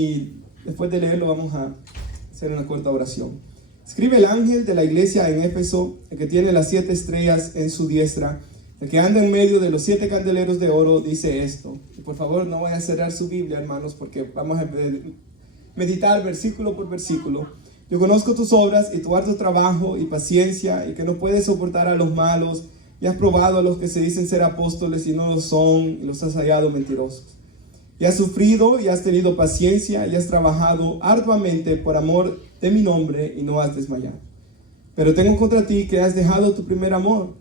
Y después de leerlo vamos a hacer una corta oración. Escribe el ángel de la iglesia en Éfeso, el que tiene las 7 estrellas en su diestra, el que anda en medio de los 7 candeleros de oro, dice esto. Y por favor no vayan a cerrar su Biblia, hermanos, porque vamos a meditar versículo por versículo. Yo conozco tus obras y tu arduo trabajo y paciencia, y que no puedes soportar a los malos, y has probado a los que se dicen ser apóstoles y no lo son, y los has hallado mentirosos. Y has sufrido y has tenido paciencia y has trabajado arduamente por amor de mi nombre y no has desmayado. Pero tengo contra ti que has dejado tu primer amor.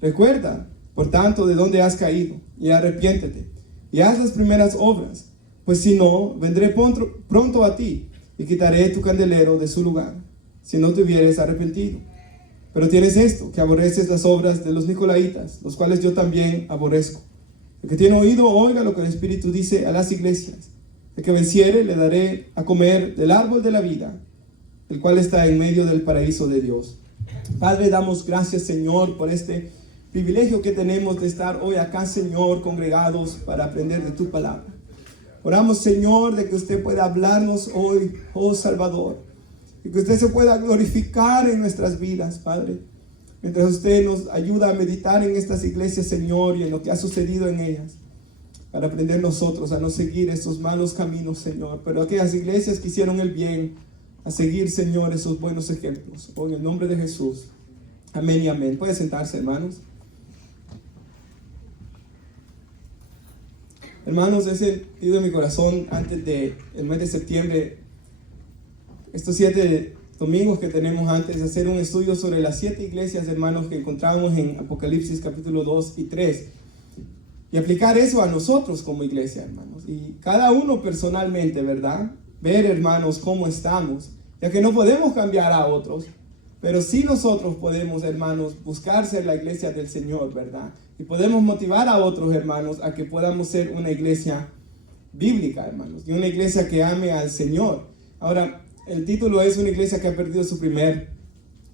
Recuerda, por tanto, de dónde has caído, y arrepiéntete, y haz las primeras obras, pues si no, vendré pronto a ti, y quitaré tu candelero de su lugar, si no te hubieres arrepentido. Pero tienes esto, que aborreces las obras de los nicolaítas, los cuales yo también aborrezco. El que tiene oído, oiga lo que el Espíritu dice a las iglesias. El que venciere, le daré a comer del árbol de la vida, el cual está en medio del paraíso de Dios. Padre, damos gracias, Señor, por este privilegio que tenemos de estar hoy acá, Señor, congregados para aprender de tu palabra. Oramos, Señor, de que usted pueda hablarnos hoy, oh Salvador, y que usted se pueda glorificar en nuestras vidas, Padre. Mientras usted nos ayuda a meditar en estas iglesias, Señor, y en lo que ha sucedido en ellas, para aprender nosotros a no seguir esos malos caminos, Señor, pero aquellas iglesias que hicieron el bien, a seguir, Señor, esos buenos ejemplos. En el nombre de Jesús. Amén y amén. Pueden sentarse, hermanos. Hermanos, he sentido en mi corazón antes del mes de septiembre, estos 7 domingos que tenemos antes, de hacer un estudio sobre las 7 iglesias, hermanos, que encontramos en Apocalipsis capítulo 2 y 3, y aplicar eso a nosotros como iglesia, hermanos, y cada uno personalmente, ¿verdad? Ver, hermanos, cómo estamos, ya que no podemos cambiar a otros, pero sí nosotros podemos, hermanos, buscar ser la iglesia del Señor, ¿verdad? Y podemos motivar a otros, hermanos, a que podamos ser una iglesia bíblica, hermanos, y una iglesia que ame al Señor. Ahora, el título es una iglesia que ha perdido su primer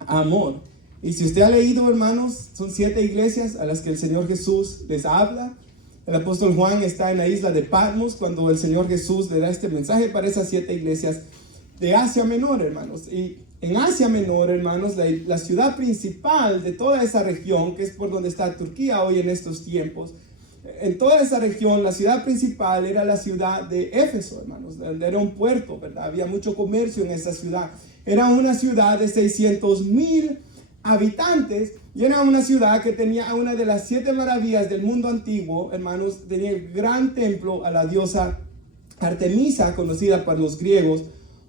amor. Y si usted ha leído, hermanos, son 7 iglesias a las que el Señor Jesús les habla. El apóstol Juan está en la isla de Patmos cuando el Señor Jesús le da este mensaje para esas 7 iglesias de Asia Menor, hermanos. Y en Asia Menor, hermanos, la ciudad principal de toda esa región, que es por donde está Turquía hoy en estos tiempos, en toda esa región, la ciudad principal era la ciudad de Éfeso, hermanos, donde era un puerto, ¿verdad? Había mucho comercio en esa ciudad. Era una ciudad de 600,000 habitantes y era una ciudad que tenía una de las 7 maravillas del mundo antiguo, hermanos. Tenía el gran templo a la diosa Artemisa, conocida por los griegos,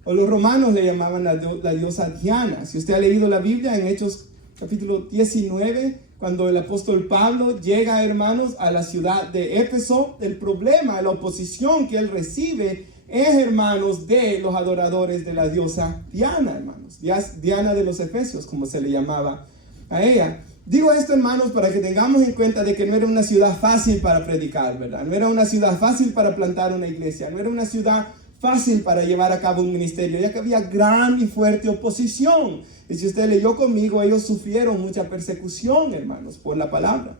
o los romanos le llamaban la diosa Diana. Si usted ha leído la Biblia en Hechos capítulo 19, cuando el apóstol Pablo llega, hermanos, a la ciudad de Éfeso, el problema, la oposición que él recibe es, hermanos, de los adoradores de la diosa Diana, hermanos. Diana de los Efesios, como se le llamaba a ella. Digo esto, hermanos, para que tengamos en cuenta de que no era una ciudad fácil para predicar, ¿verdad? No era una ciudad fácil para plantar una iglesia. No era una ciudad fácil para llevar a cabo un ministerio, ya que había gran y fuerte oposición. Y si usted leyó conmigo, ellos sufrieron mucha persecución, hermanos, por la palabra.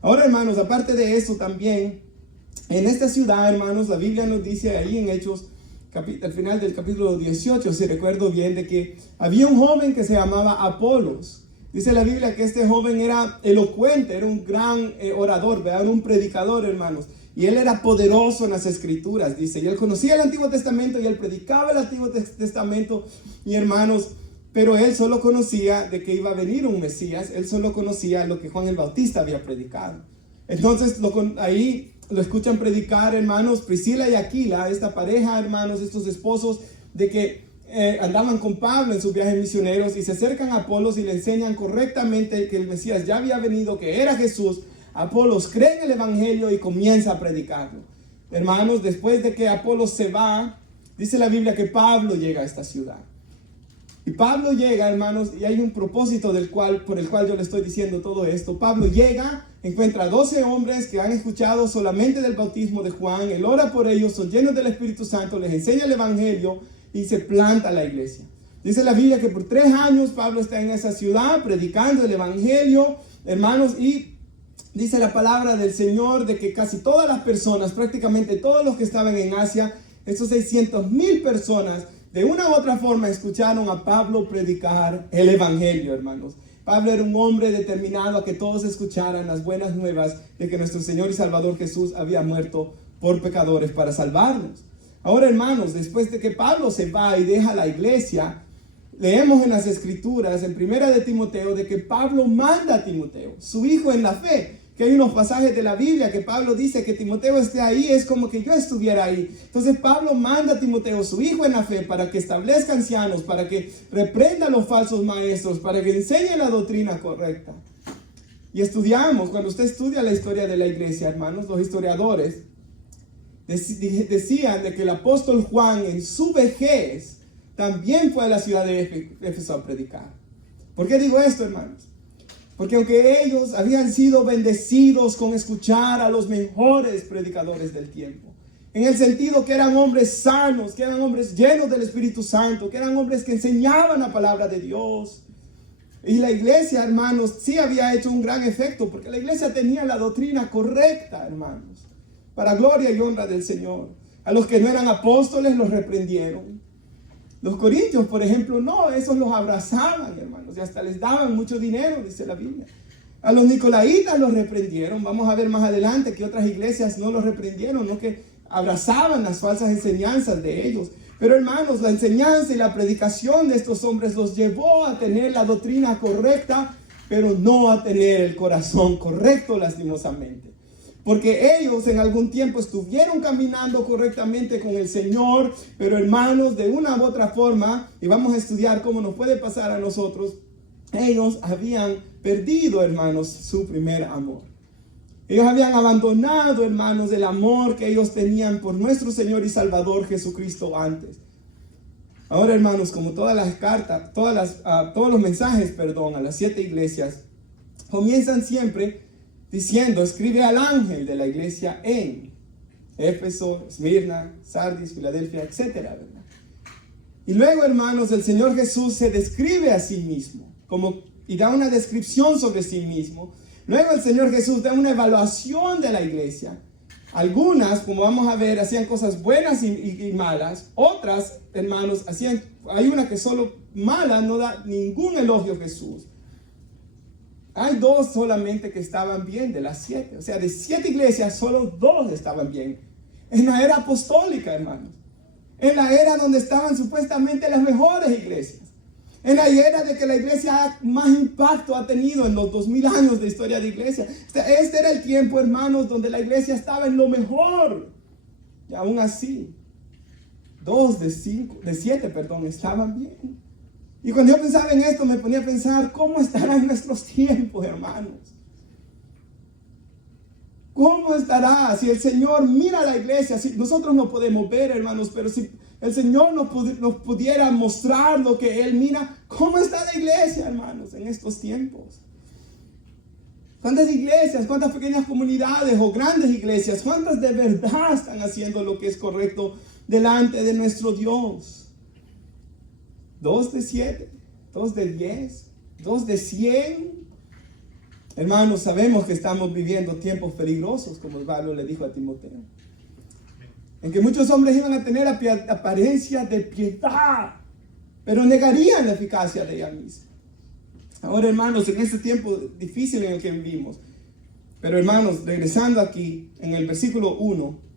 Ahora, hermanos, aparte de eso también, en esta ciudad, hermanos, la Biblia nos dice ahí en Hechos, al final del capítulo 18, si recuerdo bien, de que había un joven que se llamaba Apolos. Dice la Biblia que este joven era elocuente, era un gran orador, ¿verdad? Era un predicador, hermanos. Y él era poderoso en las escrituras, dice. Y él conocía el Antiguo Testamento y él predicaba el Antiguo Testamento. Y hermanos, pero él solo conocía de que iba a venir un Mesías. Él solo conocía lo que Juan el Bautista había predicado. Entonces ahí lo escuchan predicar, hermanos, Priscila y Aquila, esta pareja, hermanos, estos esposos de que andaban con Pablo en sus viajes misioneros, y se acercan a Apolos y le enseñan correctamente que el Mesías ya había venido, que era Jesús. Apolos cree en el evangelio y comienza a predicarlo. Hermanos, después de que Apolos se va, dice la Biblia que Pablo llega a esta ciudad. Y Pablo llega, hermanos, y hay un propósito por el cual yo le estoy diciendo todo esto. Pablo llega, encuentra 12 hombres que han escuchado solamente del bautismo de Juan. Él ora por ellos, son llenos del Espíritu Santo, les enseña el evangelio y se planta la iglesia. Dice la Biblia que por 3 años Pablo está en esa ciudad predicando el evangelio, hermanos, y dice la palabra del Señor de que casi todas las personas, prácticamente todos los que estaban en Asia, Estos 600,000 personas de una u otra forma escucharon a Pablo predicar el evangelio, hermanos. Pablo era un hombre determinado a que todos escucharan las buenas nuevas de que nuestro Señor y Salvador Jesús había muerto por pecadores para salvarnos. Ahora, hermanos, después de que Pablo se va y deja la iglesia, leemos en las Escrituras, en 1 de Timoteo, de que Pablo manda a Timoteo, su hijo en la fe, que hay unos pasajes de la Biblia que Pablo dice que Timoteo esté ahí, es como que yo estuviera ahí. Entonces Pablo manda a Timoteo, su hijo en la fe, para que establezca ancianos, para que reprenda a los falsos maestros, para que enseñe la doctrina correcta. Y estudiamos, cuando usted estudia la historia de la iglesia, hermanos, los historiadores decían de que el apóstol Juan en su vejez también fue a la ciudad de Éfeso a predicar. ¿Por qué digo esto, hermanos? Porque aunque ellos habían sido bendecidos con escuchar a los mejores predicadores del tiempo, en el sentido que eran hombres sanos, que eran hombres llenos del Espíritu Santo, que eran hombres que enseñaban la palabra de Dios, y la iglesia, hermanos, sí había hecho un gran efecto, porque la iglesia tenía la doctrina correcta, hermanos, para gloria y honra del Señor. A los que no eran apóstoles los reprendieron. Los corintios, por ejemplo, no, esos los abrazaban, hermanos, y hasta les daban mucho dinero, dice la Biblia. A los nicolaitas los reprendieron. Vamos a ver más adelante que otras iglesias no los reprendieron, no, que abrazaban las falsas enseñanzas de ellos. Pero, hermanos, la enseñanza y la predicación de estos hombres los llevó a tener la doctrina correcta, pero no a tener el corazón correcto, lastimosamente. Porque ellos en algún tiempo estuvieron caminando correctamente con el Señor, pero, hermanos, de una u otra forma, y vamos a estudiar cómo nos puede pasar a nosotros, ellos habían perdido, hermanos, su primer amor. Ellos habían abandonado, hermanos, el amor que ellos tenían por nuestro Señor y Salvador Jesucristo antes. Ahora, hermanos, como todas las cartas, todos los mensajes, a las 7 iglesias, comienzan siempre diciendo, escribe al ángel de la iglesia en Éfeso, Esmirna, Sardis, Filadelfia, etcétera, ¿verdad? Y luego, hermanos, el Señor Jesús se describe a sí mismo y da una descripción sobre sí mismo. Luego el Señor Jesús da una evaluación de la iglesia. Algunas, como vamos a ver, hacían cosas buenas y malas. Otras, hermanos, hay una que solo mala, no da ningún elogio a Jesús. Hay 2 solamente que estaban bien de las 7. O sea, de 7 iglesias, solo 2 estaban bien. En la era apostólica, hermanos. En la era donde estaban supuestamente las mejores iglesias. En la era de que la iglesia más impacto ha tenido en los 2000 años de historia de iglesia. Este era el tiempo, hermanos, donde la iglesia estaba en lo mejor. Y aún así, 2 de 7 estaban bien. Y cuando yo pensaba en esto, me ponía a pensar, ¿cómo estarán nuestros tiempos, hermanos? ¿Cómo estará? Si el Señor mira a la iglesia, si nosotros no podemos ver, hermanos, pero si el Señor nos pudiera mostrar lo que Él mira, ¿cómo está la iglesia, hermanos, en estos tiempos? ¿Cuántas iglesias, cuántas pequeñas comunidades o grandes iglesias, cuántas de verdad están haciendo lo que es correcto delante de nuestro Dios? 2 de 7, 2 de 10, 2 de 100. Hermanos, sabemos que estamos viviendo tiempos peligrosos, como Pablo le dijo a Timoteo, en que muchos hombres iban a tener apariencia de piedad, pero negarían la eficacia de ella misma. Ahora, hermanos, en este tiempo difícil en el que vivimos, pero, hermanos, regresando aquí, en el versículo 1,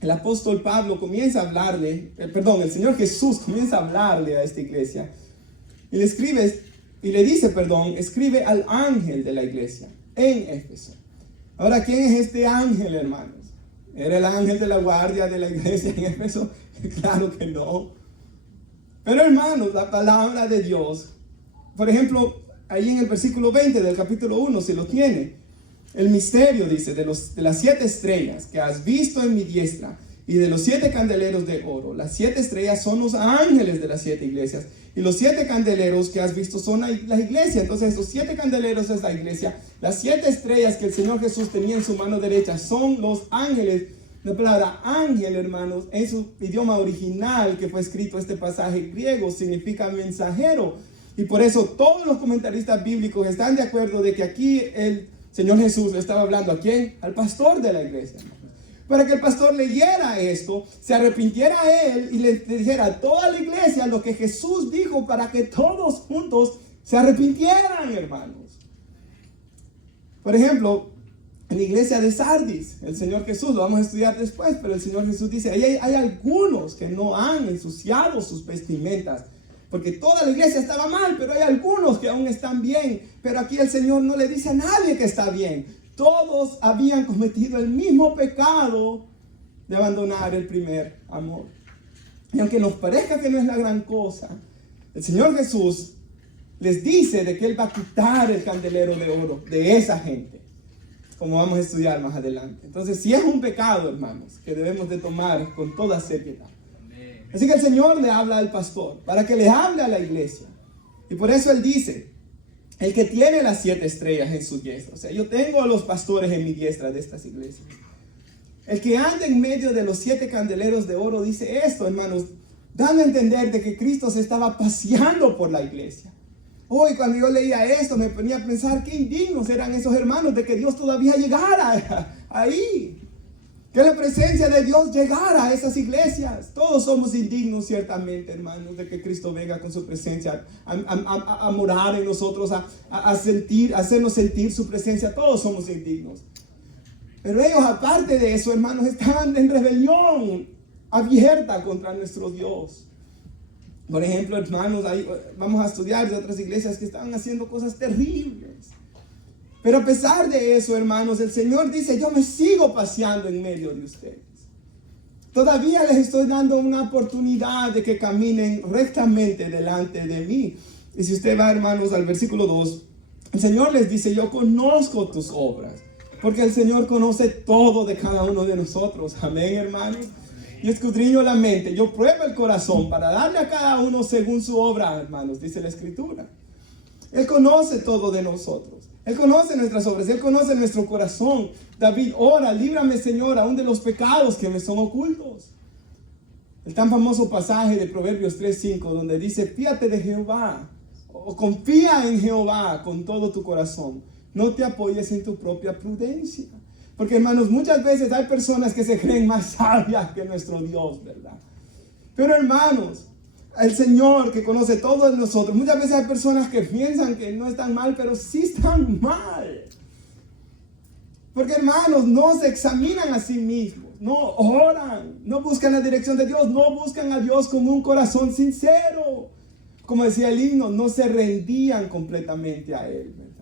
el apóstol Pablo comienza a hablarle, el Señor Jesús comienza a hablarle a esta iglesia y le dice, escribe al ángel de la iglesia en Éfeso. Ahora, ¿quién es este ángel, hermanos? ¿Era el ángel de la guardia de la iglesia en Éfeso? Claro que no. Pero, hermanos, la palabra de Dios, por ejemplo, ahí en el versículo 20 del capítulo 1, se lo tiene. El misterio, dice, de las 7 estrellas que has visto en mi diestra y de los 7 candeleros de oro. Las 7 estrellas son los ángeles de las 7 iglesias y los 7 candeleros que has visto son la iglesia. Entonces, esos 7 candeleros es la iglesia. Las 7 estrellas que el Señor Jesús tenía en su mano derecha son los ángeles. La palabra ángel, hermanos, en su idioma original que fue escrito este pasaje griego, significa mensajero. Y por eso todos los comentaristas bíblicos están de acuerdo de que aquí el Señor Jesús le estaba hablando ¿a quién? Al pastor de la iglesia. para que el pastor leyera esto, se arrepintiera a él y le dijera a toda la iglesia lo que Jesús dijo para que todos juntos se arrepintieran, hermanos. Por ejemplo, en la iglesia de Sardis, el Señor Jesús, lo vamos a estudiar después, pero el Señor Jesús dice, hay algunos que no han ensuciado sus vestimentas, porque toda la iglesia estaba mal, pero hay algunos que aún están bien. Pero aquí el Señor no le dice a nadie que está bien. Todos habían cometido el mismo pecado de abandonar el primer amor. Y aunque nos parezca que no es la gran cosa, el Señor Jesús les dice de que Él va a quitar el candelero de oro de esa gente, como vamos a estudiar más adelante. Entonces, si es un pecado, hermanos, que debemos de tomar con toda seriedad. Así que el Señor le habla al pastor para que le hable a la iglesia. Y por eso Él dice, el que tiene las 7 estrellas en su diestra. O sea, yo tengo a los pastores en mi diestra de estas iglesias. El que anda en medio de los 7 candeleros de oro dice esto, hermanos, dando a entender de que Cristo se estaba paseando por la iglesia. Hoy cuando yo leía esto me ponía a pensar qué indignos eran esos hermanos de que Dios todavía llegara ahí. Que la presencia de Dios llegara a esas iglesias. Todos somos indignos ciertamente, hermanos, de que Cristo venga con su presencia a morar en nosotros, a hacernos sentir su presencia. Todos somos indignos. Pero ellos, aparte de eso, hermanos, estaban en rebelión abierta contra nuestro Dios. Por ejemplo, hermanos, ahí vamos a estudiar de otras iglesias que estaban haciendo cosas terribles. Pero a pesar de eso, hermanos, el Señor dice, yo me sigo paseando en medio de ustedes. Todavía les estoy dando una oportunidad de que caminen rectamente delante de mí. Y si usted va, hermanos, al versículo 2, el Señor les dice, yo conozco tus obras. Porque el Señor conoce todo de cada uno de nosotros. Amén, hermanos. Yo escudriño la mente, yo pruebo el corazón para darle a cada uno según su obra, hermanos, dice la Escritura. Él conoce todo de nosotros. Él conoce nuestras obras, Él conoce nuestro corazón. David ora, líbrame, Señor, aún de los pecados que me son ocultos. El tan famoso pasaje de Proverbios 3:5, donde dice, fíate de Jehová, o confía en Jehová con todo tu corazón. No te apoyes en tu propia prudencia. Porque, hermanos, muchas veces hay personas que se creen más sabias que nuestro Dios, ¿verdad? Pero, hermanos, el Señor que conoce todo de nosotros, muchas veces hay personas que piensan que no están mal, pero sí están mal. Porque, hermanos, no se examinan a sí mismos, no oran, no buscan la dirección de Dios, no buscan a Dios con un corazón sincero. Como decía el himno, no se rendían completamente a Él, ¿verdad?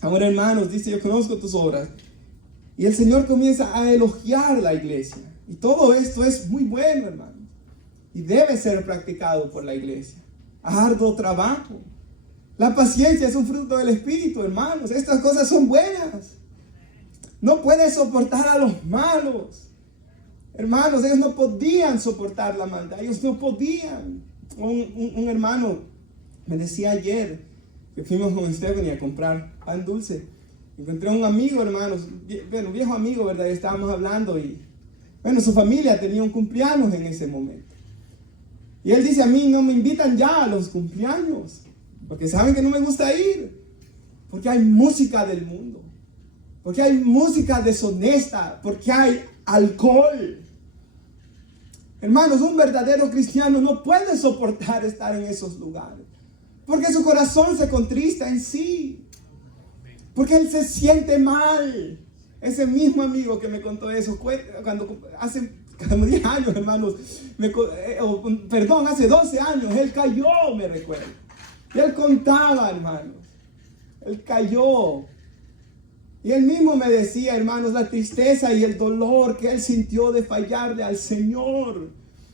Ahora, hermanos, dice, yo conozco tus obras. Y el Señor comienza a elogiar la iglesia. Y todo esto es muy bueno, hermanos. Y debe ser practicado por la iglesia. Arduo trabajo. La paciencia es un fruto del Espíritu, hermanos. Estas cosas son buenas. No puedes soportar a los malos. Hermanos, ellos no podían soportar la maldad. Ellos no podían. Un hermano me decía ayer que fuimos con Stephanie a comprar pan dulce. Encontré a un amigo, hermanos, bueno, viejo amigo, ¿verdad? Y estábamos hablando y, bueno, su familia tenía un cumpleaños en ese momento. Y él dice, a mí no me invitan ya a los cumpleaños, porque saben que no me gusta ir, porque hay música del mundo, porque hay música deshonesta, porque hay alcohol. Hermanos, un verdadero cristiano no puede soportar estar en esos lugares, porque su corazón se contrista en sí. Porque él se siente mal. Ese mismo amigo que me contó eso, cuando hace como 10 años, hermanos, hace 12 años, él cayó, me recuerdo. Y él contaba, hermanos, él cayó. Y él mismo me decía, hermanos, la tristeza y el dolor que él sintió de fallarle al Señor.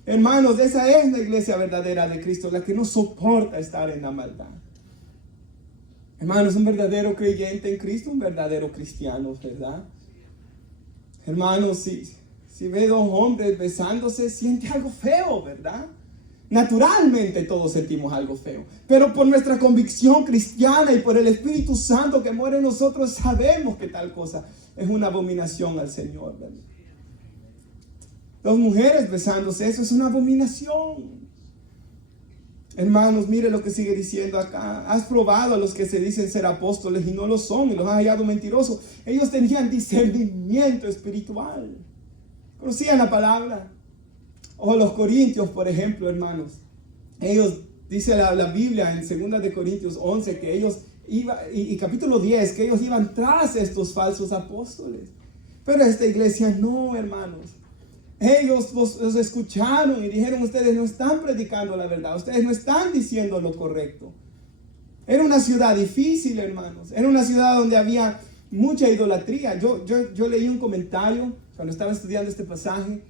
Hermanos, esa es la iglesia verdadera de Cristo, la que no soporta estar en la maldad. Hermanos, un verdadero creyente en Cristo, un verdadero cristiano, ¿verdad? Hermanos, si ve 2 hombres besándose, siente algo feo, ¿verdad? Naturalmente todos sentimos algo feo. Pero por nuestra convicción cristiana y por el Espíritu Santo que muere en nosotros, sabemos que tal cosa es una abominación al Señor, ¿verdad? 2 mujeres besándose, eso es una abominación. Hermanos, mire lo que sigue diciendo acá. Has probado a los que se dicen ser apóstoles y no lo son, y los has hallado mentirosos. Ellos tenían discernimiento espiritual. Conocían la palabra. O los corintios, por ejemplo, hermanos. Ellos, dice la Biblia en 2 de Corintios 11, que ellos iban, y capítulo 10, que ellos iban tras estos falsos apóstoles. Pero esta iglesia no, hermanos. Ellos los escucharon y dijeron: ustedes no están predicando la verdad, ustedes no están diciendo lo correcto. Era una ciudad difícil, hermanos. Era una ciudad donde había mucha idolatría. Yo leí un comentario cuando estaba estudiando este pasaje,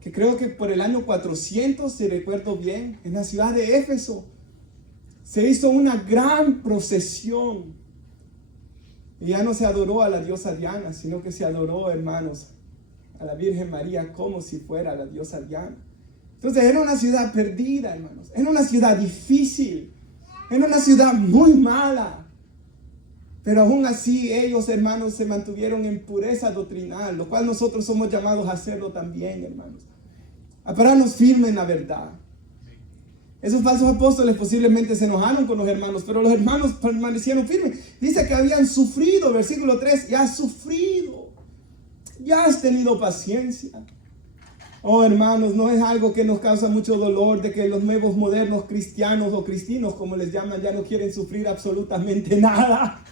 que creo que por el año 400, si recuerdo bien, en la ciudad de Éfeso, se hizo una gran procesión. Y ya no se adoró a la diosa Diana, sino que se adoró, hermanos, a la Virgen María como si fuera la diosa Diana. Entonces era una ciudad perdida, hermanos. Era una ciudad difícil. Era una ciudad muy mala. Pero aún así ellos, hermanos, se mantuvieron en pureza doctrinal, lo cual nosotros somos llamados a hacerlo también, hermanos. A pararnos firmes en la verdad. Esos falsos apóstoles posiblemente se enojaron con los hermanos, pero los hermanos permanecieron firmes. Dice que habían sufrido, versículo 3, ya has sufrido, ya has tenido paciencia. Oh, hermanos, no es algo que nos causa mucho dolor de que los nuevos modernos cristianos o cristinos, como les llaman, ya no quieren sufrir absolutamente nada.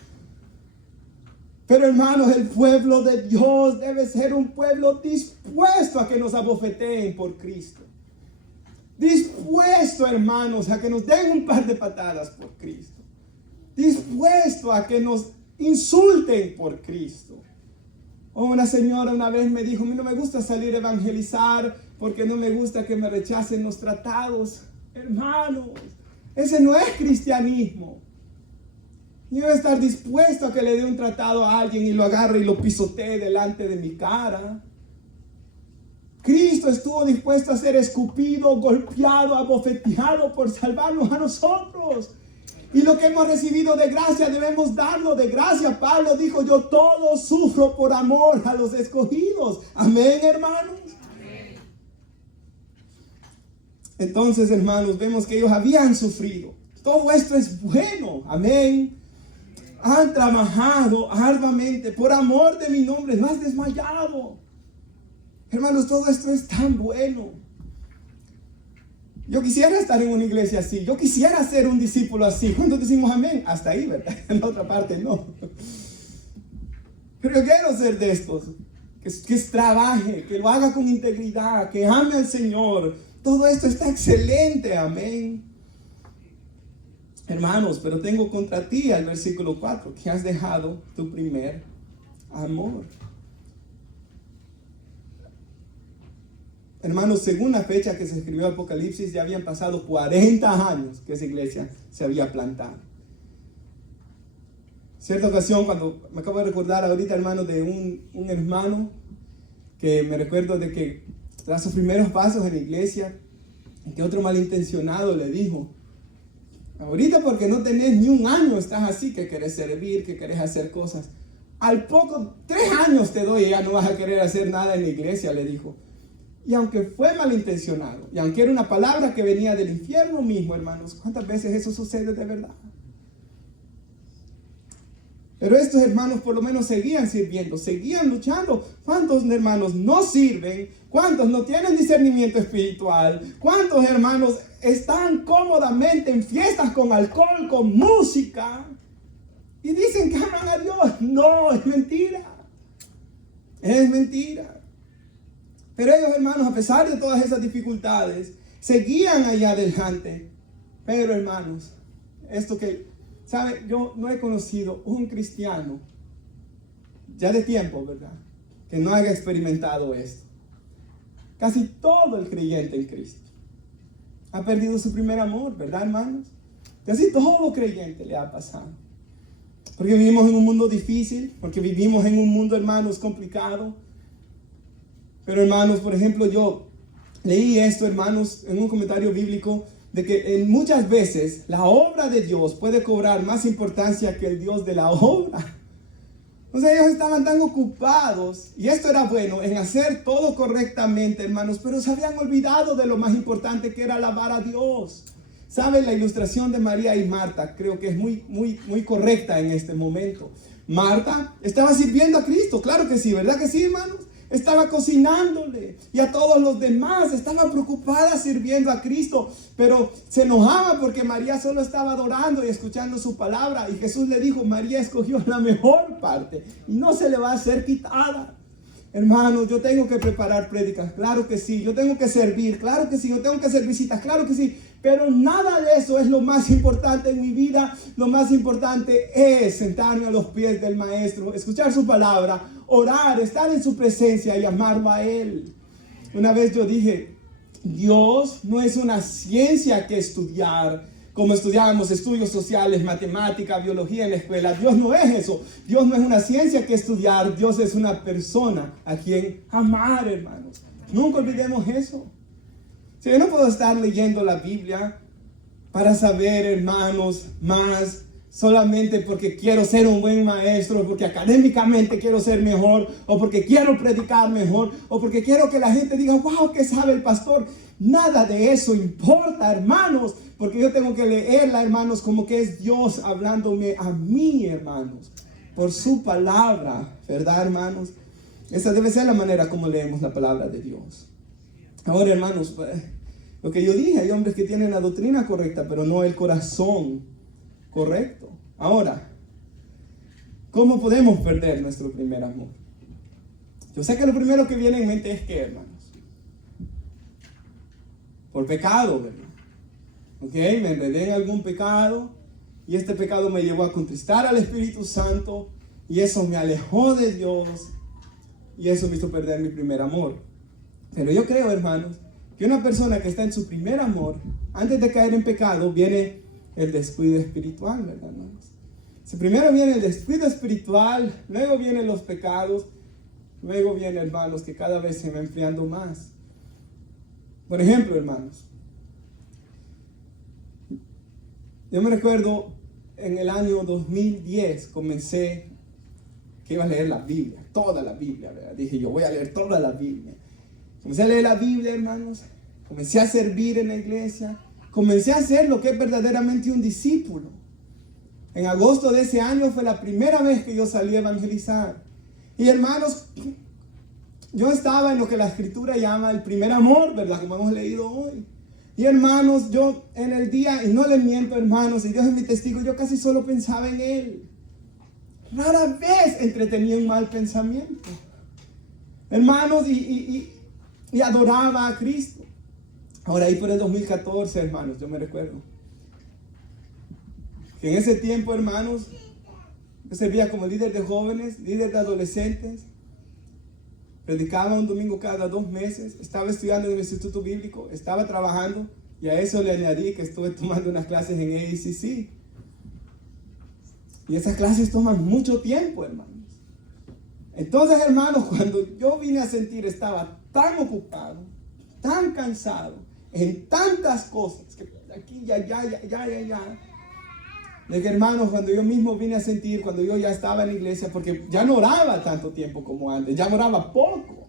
Pero, hermanos, el pueblo de Dios debe ser un pueblo dispuesto a que nos abofeteen por Cristo. Dispuesto, hermanos, a que nos den un par de patadas por Cristo. Dispuesto a que nos insulten por Cristo. Oh, una señora una vez me dijo: a mí no me gusta salir a evangelizar porque no me gusta que me rechacen los tratados. Hermanos, ese no es cristianismo. Yo debo estar dispuesto a que le dé un tratado a alguien y lo agarre y lo pisotee delante de mi cara. Cristo estuvo dispuesto a ser escupido, golpeado, abofeteado por salvarnos a nosotros. Y lo que hemos recibido de gracia debemos darlo de gracia. Pablo dijo: yo todo sufro por amor a los escogidos. Amén, hermanos. Amén. Entonces, hermanos, vemos que ellos habían sufrido. Todo esto es bueno. Amén. Han trabajado arduamente por amor de mi nombre. No has desmayado. Hermanos, todo esto es tan bueno. Yo quisiera estar en una iglesia así. Yo quisiera ser un discípulo así. ¿Cuántos decimos amén? Hasta ahí, ¿verdad? En la otra parte no. Pero yo quiero ser de estos. Que trabaje, que lo haga con integridad, que ame al Señor. Todo esto está excelente. Amén. Hermanos, pero tengo contra ti, al versículo 4, que has dejado tu primer amor. Hermanos, según la fecha que se escribió Apocalipsis, ya habían pasado 40 años que esa iglesia se había plantado. Cierta ocasión, cuando me acabo de recordar ahorita, hermano, de un hermano que me recuerdo de que tras sus primeros pasos en la iglesia, que otro malintencionado le dijo: ahorita porque no tenés ni un año estás así, que querés servir, que querés hacer cosas. Al poco, 3 años te doy y ya no vas a querer hacer nada en la iglesia, le dijo. Y aunque fue malintencionado, y aunque era una palabra que venía del infierno mismo, hermanos, ¿cuántas veces eso sucede de verdad? Pero estos hermanos por lo menos seguían sirviendo, seguían luchando. ¿Cuántos hermanos no sirven? ¿Cuántos no tienen discernimiento espiritual? ¿Cuántos hermanos están cómodamente en fiestas con alcohol, con música? Y dicen que aman a Dios. No, es mentira. Es mentira. Pero ellos, hermanos, a pesar de todas esas dificultades, seguían allá adelante. Pero, hermanos, esto que, ¿sabe? Yo no he conocido un cristiano, ya de tiempo, ¿verdad?, que no haya experimentado esto. Casi todo el creyente en Cristo ha perdido su primer amor, ¿verdad, hermanos? Casi todo creyente le ha pasado. Porque vivimos en un mundo difícil, porque vivimos en un mundo, hermanos, complicado. Pero, hermanos, por ejemplo, yo leí esto, hermanos, en un comentario bíblico, de que muchas veces la obra de Dios puede cobrar más importancia que el Dios de la obra. O sea, ellos estaban tan ocupados, y esto era bueno, en hacer todo correctamente, hermanos, pero se habían olvidado de lo más importante, que era alabar a Dios. ¿Sabe? La ilustración de María y Marta creo que es muy correcta en este momento. Marta estaba sirviendo a Cristo, claro que sí, ¿verdad que sí, hermanos? Estaba cocinándole y a todos los demás, estaba preocupada sirviendo a Cristo, pero se enojaba porque María solo estaba adorando y escuchando su palabra, y Jesús le dijo: María escogió la mejor parte y no se le va a ser quitada. Hermanos, yo tengo que preparar prédicas, claro que sí. Yo tengo que servir, claro que sí. Yo tengo que hacer visitas, claro que sí. Pero nada de eso es lo más importante en mi vida. Lo más importante es sentarme a los pies del Maestro, escuchar su palabra, orar, estar en su presencia y amarlo a Él. Una vez yo dije: Dios no es una ciencia que estudiar, como estudiábamos estudios sociales, matemática, biología en la escuela. Dios no es eso. Dios no es una ciencia que estudiar. Dios es una persona a quien amar, hermanos. Nunca olvidemos eso. Si yo no puedo estar leyendo la Biblia para saber, hermanos, más solamente porque quiero ser un buen maestro, porque académicamente quiero ser mejor, o porque quiero predicar mejor, o porque quiero que la gente diga: wow, ¿qué sabe el pastor? Nada de eso importa, hermanos, porque yo tengo que leerla, hermanos, como que es Dios hablándome a mí, hermanos, por su palabra, ¿verdad, hermanos? Esa debe ser la manera como leemos la palabra de Dios. Ahora, hermanos, lo que yo dije, hay hombres que tienen la doctrina correcta, pero no el corazón correcto. Ahora, ¿cómo podemos perder nuestro primer amor? Yo sé que lo primero que viene en mente es que, hermanos, por pecado, ¿verdad? Ok, me enredé en algún pecado y este pecado me llevó a contristar al Espíritu Santo y eso me alejó de Dios y eso me hizo perder mi primer amor. Pero yo creo, hermanos, que una persona que está en su primer amor, antes de caer en pecado, viene el descuido espiritual, ¿verdad, hermanos? Si primero viene el descuido espiritual, luego vienen los pecados, luego viene, hermanos, que cada vez se va enfriando más. Por ejemplo, hermanos, yo me recuerdo en el año 2010 comencé que iba a leer la Biblia, toda la Biblia, ¿verdad? Dije yo: voy a leer toda la Biblia. Comencé a leer la Biblia, hermanos, comencé a servir en la iglesia, comencé a ser lo que es verdaderamente un discípulo. En agosto de ese año fue la primera vez que yo salí a evangelizar. Y, hermanos, yo estaba en lo que la Escritura llama el primer amor, ¿verdad? Como hemos leído hoy. Y, hermanos, yo en el día, y no les miento, hermanos, y Dios es mi testigo, yo casi solo pensaba en Él. Rara vez entretenía un mal pensamiento. Hermanos, y adoraba a Cristo. Ahora, ahí por el 2014, hermanos, yo me recuerdo que en ese tiempo, hermanos, yo servía como líder de jóvenes, líder de adolescentes. Predicaba un domingo cada 2 meses, estaba estudiando en el Instituto Bíblico, estaba trabajando, y a eso le añadí que estuve tomando unas clases en AACC. Y esas clases toman mucho tiempo, hermanos. Entonces, hermanos, cuando yo vine a sentir, estaba tan ocupado, tan cansado, en tantas cosas, que aquí, ya, de que, hermanos, cuando yo mismo vine a sentir, cuando yo ya estaba en la iglesia, porque ya no oraba tanto tiempo como antes, ya oraba poco,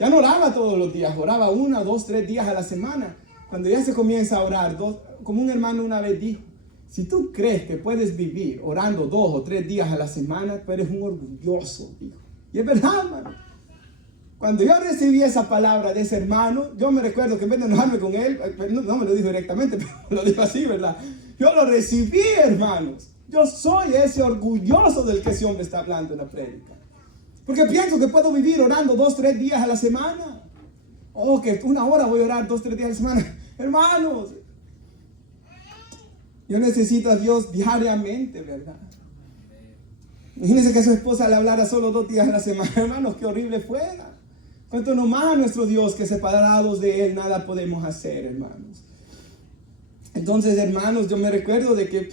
ya no oraba todos los días, oraba 1, 2, 3 días a la semana. Cuando ya se comienza a orar, como un hermano una vez dijo: si tú crees que puedes vivir orando 2 o 3 días a la semana, tú eres un orgulloso, dijo. Y es verdad, hermano. Cuando yo recibí esa palabra de ese hermano, yo me recuerdo que en vez de enojarme con él, no me lo dijo directamente, pero me lo dijo así, ¿verdad? Yo lo recibí, hermanos. Yo soy ese orgulloso del que ese hombre está hablando en la prédica. Porque pienso que puedo vivir orando 2, 3 días a la semana. Oh, que 1 hora voy a orar 2, 3 días a la semana. Hermanos, yo necesito a Dios diariamente, ¿verdad? Imagínense que a su esposa le hablara solo 2 días a la semana. Hermanos, qué horrible fuera. Cuanto nomás a nuestro Dios, que separados de Él nada podemos hacer, hermanos. Entonces, hermanos, yo me recuerdo de que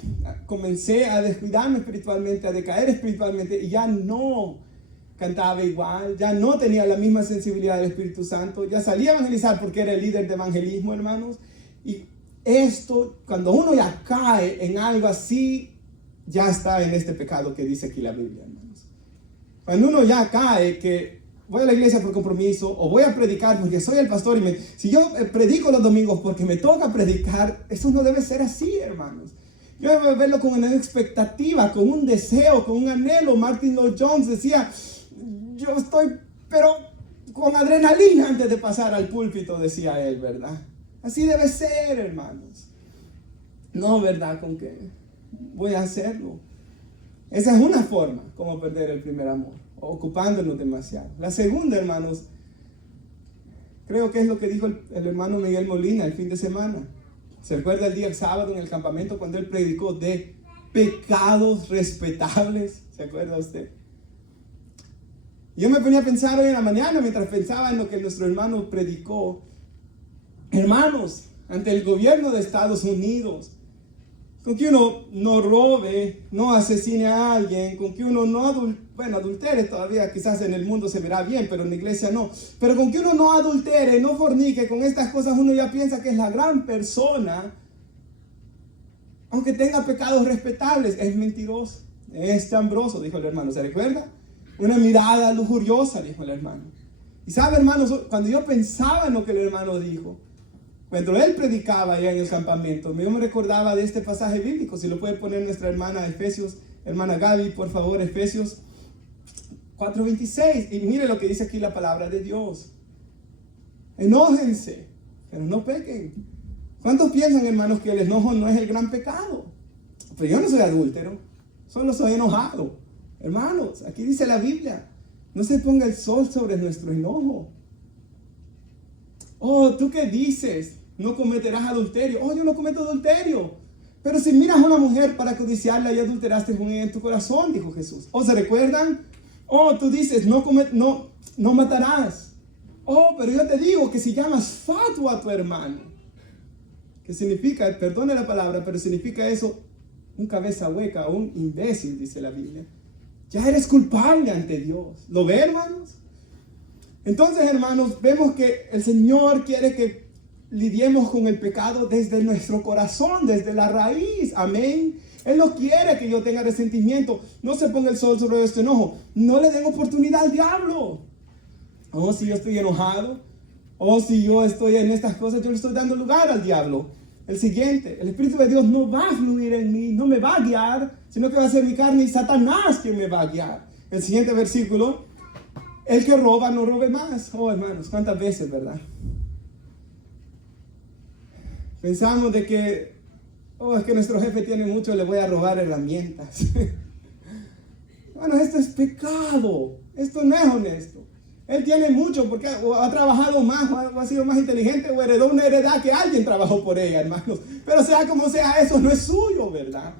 comencé a descuidarme espiritualmente, a decaer espiritualmente, y ya no cantaba igual, ya no tenía la misma sensibilidad del Espíritu Santo, ya salía a evangelizar porque era el líder de evangelismo, hermanos. Y esto, cuando uno ya cae en algo así, ya está en este pecado que dice aquí la Biblia, hermanos. Cuando uno ya cae, que voy a la iglesia por compromiso, o voy a predicar porque soy el pastor, y si yo predico los domingos porque me toca predicar, eso no debe ser así, hermanos. Yo debo verlo con una expectativa, con un deseo, con un anhelo. Martin Lloyd Jones decía, yo estoy, pero con adrenalina antes de pasar al púlpito, decía él, ¿verdad? Así debe ser, hermanos. No, ¿verdad? Con que voy a hacerlo. Esa es una forma como perder el primer amor, ocupándonos demasiado. La segunda, hermanos, creo que es lo que dijo el hermano Miguel Molina el fin de semana. ¿Se recuerda el día sábado en el campamento cuando él predicó de pecados respetables? ¿Se acuerda usted? Yo me ponía a pensar hoy en la mañana mientras pensaba en lo que nuestro hermano predicó. Hermanos, ante el gobierno de Estados Unidos, con que uno no robe, no asesine a alguien, con que uno no adultere, todavía quizás en el mundo se verá bien, pero en la iglesia no. Pero con que uno no adultere, no fornique, con estas cosas uno ya piensa que es la gran persona, aunque tenga pecados respetables. Es mentiroso, es chambroso, dijo el hermano. ¿Se recuerda? Una mirada lujuriosa, dijo el hermano. Y sabe, hermanos, cuando yo pensaba en lo que el hermano dijo, cuando él predicaba allá en el campamento, yo me recordaba de este pasaje bíblico. Si lo puede poner nuestra hermana Efesios, hermana Gaby, por favor, Efesios 4:26. Y mire lo que dice aquí la palabra de Dios. Enójense, pero no pequen. ¿Cuántos piensan, hermanos, que el enojo no es el gran pecado? Pero yo no soy adúltero, solo soy enojado. Hermanos, aquí dice la Biblia, no se ponga el sol sobre nuestro enojo. Oh, ¿tú qué dices? No cometerás adulterio. Oh, yo no cometo adulterio. Pero si miras a una mujer para codiciarla y adulteraste con ella en tu corazón, dijo Jesús. ¿O se recuerdan? Oh, tú dices, no matarás. Oh, pero yo te digo que si llamas fatuo a tu hermano, que significa, perdone la palabra, pero significa eso, un cabeza hueca, un imbécil, dice la Biblia. Ya eres culpable ante Dios. ¿Lo ven, hermanos? Entonces, hermanos, vemos que el Señor quiere que lidiemos con el pecado desde nuestro corazón, desde la raíz. Amén. Él no quiere que yo tenga resentimiento. No se ponga el sol sobre este enojo. No le den oportunidad al diablo. Oh, si yo estoy enojado, oh, si yo estoy en estas cosas, yo le estoy dando lugar al diablo. El siguiente, el Espíritu de Dios no va a fluir en mí, no me va a guiar, sino que va a ser mi carne y Satanás quien me va a guiar. El siguiente versículo, el que roba no robe más. Oh, hermanos, ¿cuántas veces, verdad? Pensamos de que, oh, es que nuestro jefe tiene mucho, le voy a robar herramientas. Bueno, esto es pecado, esto no es honesto. Él tiene mucho porque ha trabajado más, o ha sido más inteligente, o heredó una heredad que alguien trabajó por ella, hermanos. Pero sea como sea, eso no es suyo, ¿verdad?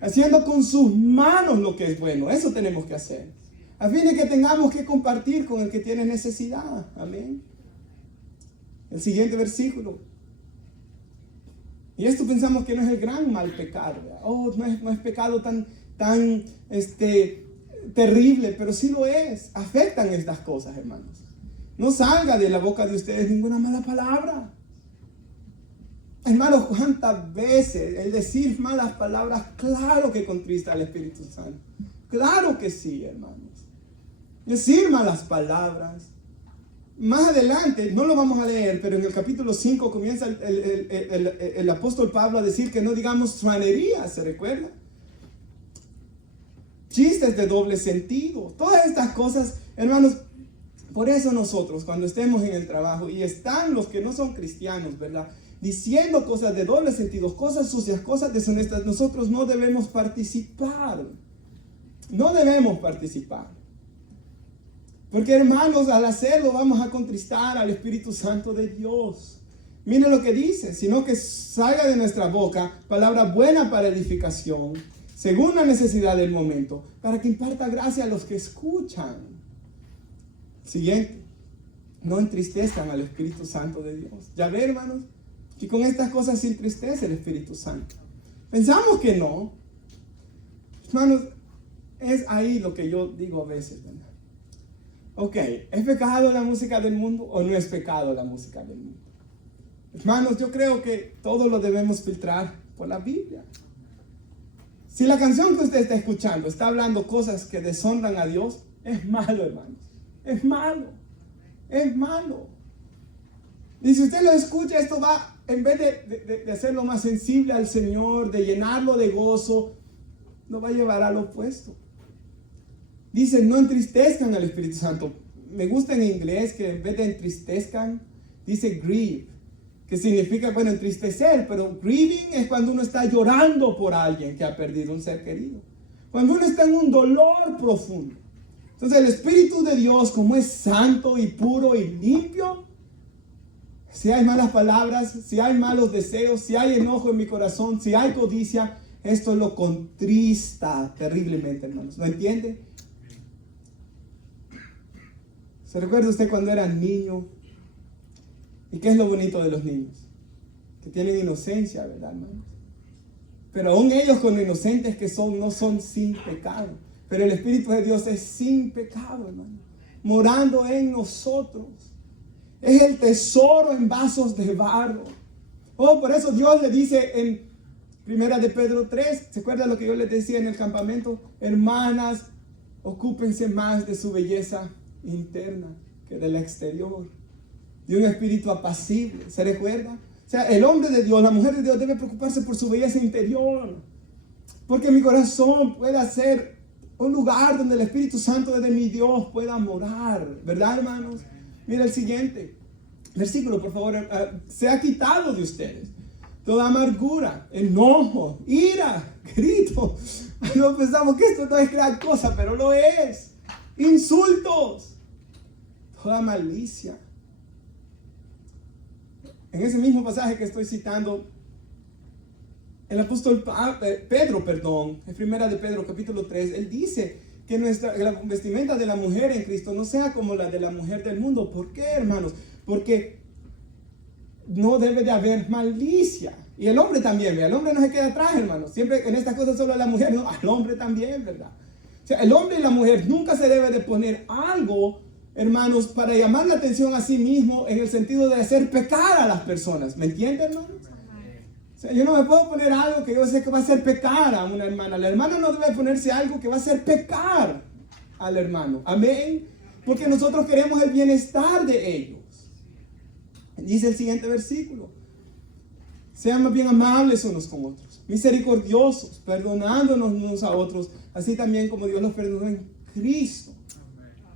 Haciendo con sus manos lo que es bueno, eso tenemos que hacer. A fin de que tengamos que compartir con el que tiene necesidad. Amén. El siguiente versículo. Y esto pensamos que no es el gran mal pecado, ¿verdad? Oh, no es pecado tan terrible, pero sí lo es. Afectan estas cosas, hermanos. No salga de la boca de ustedes ninguna mala palabra. Hermanos, ¿cuántas veces el decir malas palabras, claro que contrista al Espíritu Santo? Claro que sí, hermanos. Decir malas palabras. Más adelante, no lo vamos a leer, pero en el capítulo 5 comienza el apóstol Pablo a decir que no digamos truanerías, ¿se recuerda? Chistes de doble sentido, todas estas cosas, hermanos. Por eso nosotros, cuando estemos en el trabajo y están los que no son cristianos, ¿verdad?, diciendo cosas de doble sentido, cosas sucias, cosas deshonestas, nosotros no debemos participar. No debemos participar. Porque, hermanos, al hacerlo vamos a contristar al Espíritu Santo de Dios. Miren lo que dice, sino que salga de nuestra boca palabra buena para edificación, según la necesidad del momento, para que imparta gracia a los que escuchan. Siguiente, no entristezcan al Espíritu Santo de Dios. Ya ve, hermanos, que con estas cosas se entristece el Espíritu Santo. Pensamos que no. Hermanos, es ahí lo que yo digo a veces, ¿verdad? Ok, ¿es pecado la música del mundo o no es pecado la música del mundo? Hermanos, yo creo que todo lo debemos filtrar por la Biblia. Si la canción que usted está escuchando está hablando cosas que deshonran a Dios, es malo, hermanos. Es malo. Es malo. Y si usted lo escucha, esto va, en vez de hacerlo más sensible al Señor, de llenarlo de gozo, lo va a llevar al opuesto. Dice, no entristezcan al Espíritu Santo. Me gusta en inglés que en vez de entristezcan, dice grieve, que significa, bueno, entristecer, pero grieving es cuando uno está llorando por alguien que ha perdido un ser querido. Cuando uno está en un dolor profundo. Entonces el Espíritu de Dios, como es santo y puro y limpio, si hay malas palabras, si hay malos deseos, si hay enojo en mi corazón, si hay codicia, esto lo contrista terriblemente, hermanos. ¿Lo entiende? ¿Se recuerda usted cuando era niño? ¿Y qué es lo bonito de los niños? Que tienen inocencia, ¿verdad, hermanos? Pero aún ellos, con lo inocentes que son, no son sin pecado. Pero el Espíritu de Dios es sin pecado, hermano, morando en nosotros. Es el tesoro en vasos de barro. Oh, por eso Dios le dice en 1 de Pedro 3, ¿se acuerda lo que yo les decía en el campamento? Hermanas, ocúpense más de su belleza interna que de la exterior, de un espíritu apacible. ¿Se recuerda? O sea, el hombre de Dios, la mujer de Dios debe preocuparse por su belleza interior, porque mi corazón pueda ser un lugar donde el Espíritu Santo de mi Dios pueda morar, ¿verdad, hermanos? Mira el siguiente versículo, por favor. Se ha quitado de ustedes toda amargura, enojo, ira, grito. No pensamos que esto no es gran cosa, pero lo es. Insultos, toda malicia. En ese mismo pasaje que estoy citando, el apóstol Pedro, en 1 de Pedro capítulo 3, él dice que la vestimenta de la mujer en Cristo no sea como la de la mujer del mundo. ¿Por qué, hermanos? Porque no debe de haber malicia. Y el hombre también, ¿verdad? El hombre no se queda atrás, hermanos. Siempre en estas cosas solo la mujer, no, al hombre también, ¿verdad? O sea, el hombre y la mujer nunca se debe de poner algo, hermanos, para llamar la atención a sí mismo, en el sentido de hacer pecar a las personas. ¿Me entienden, hermanos? O sea, yo no me puedo poner algo que yo sé que va a hacer pecar a una hermana. La hermana no debe ponerse algo que va a hacer pecar al hermano. Amén. Porque nosotros queremos el bienestar de ellos. Dice el siguiente versículo. Sean más bien amables unos con otros, misericordiosos, perdonándonos unos a otros, así también como Dios los perdonó en Cristo.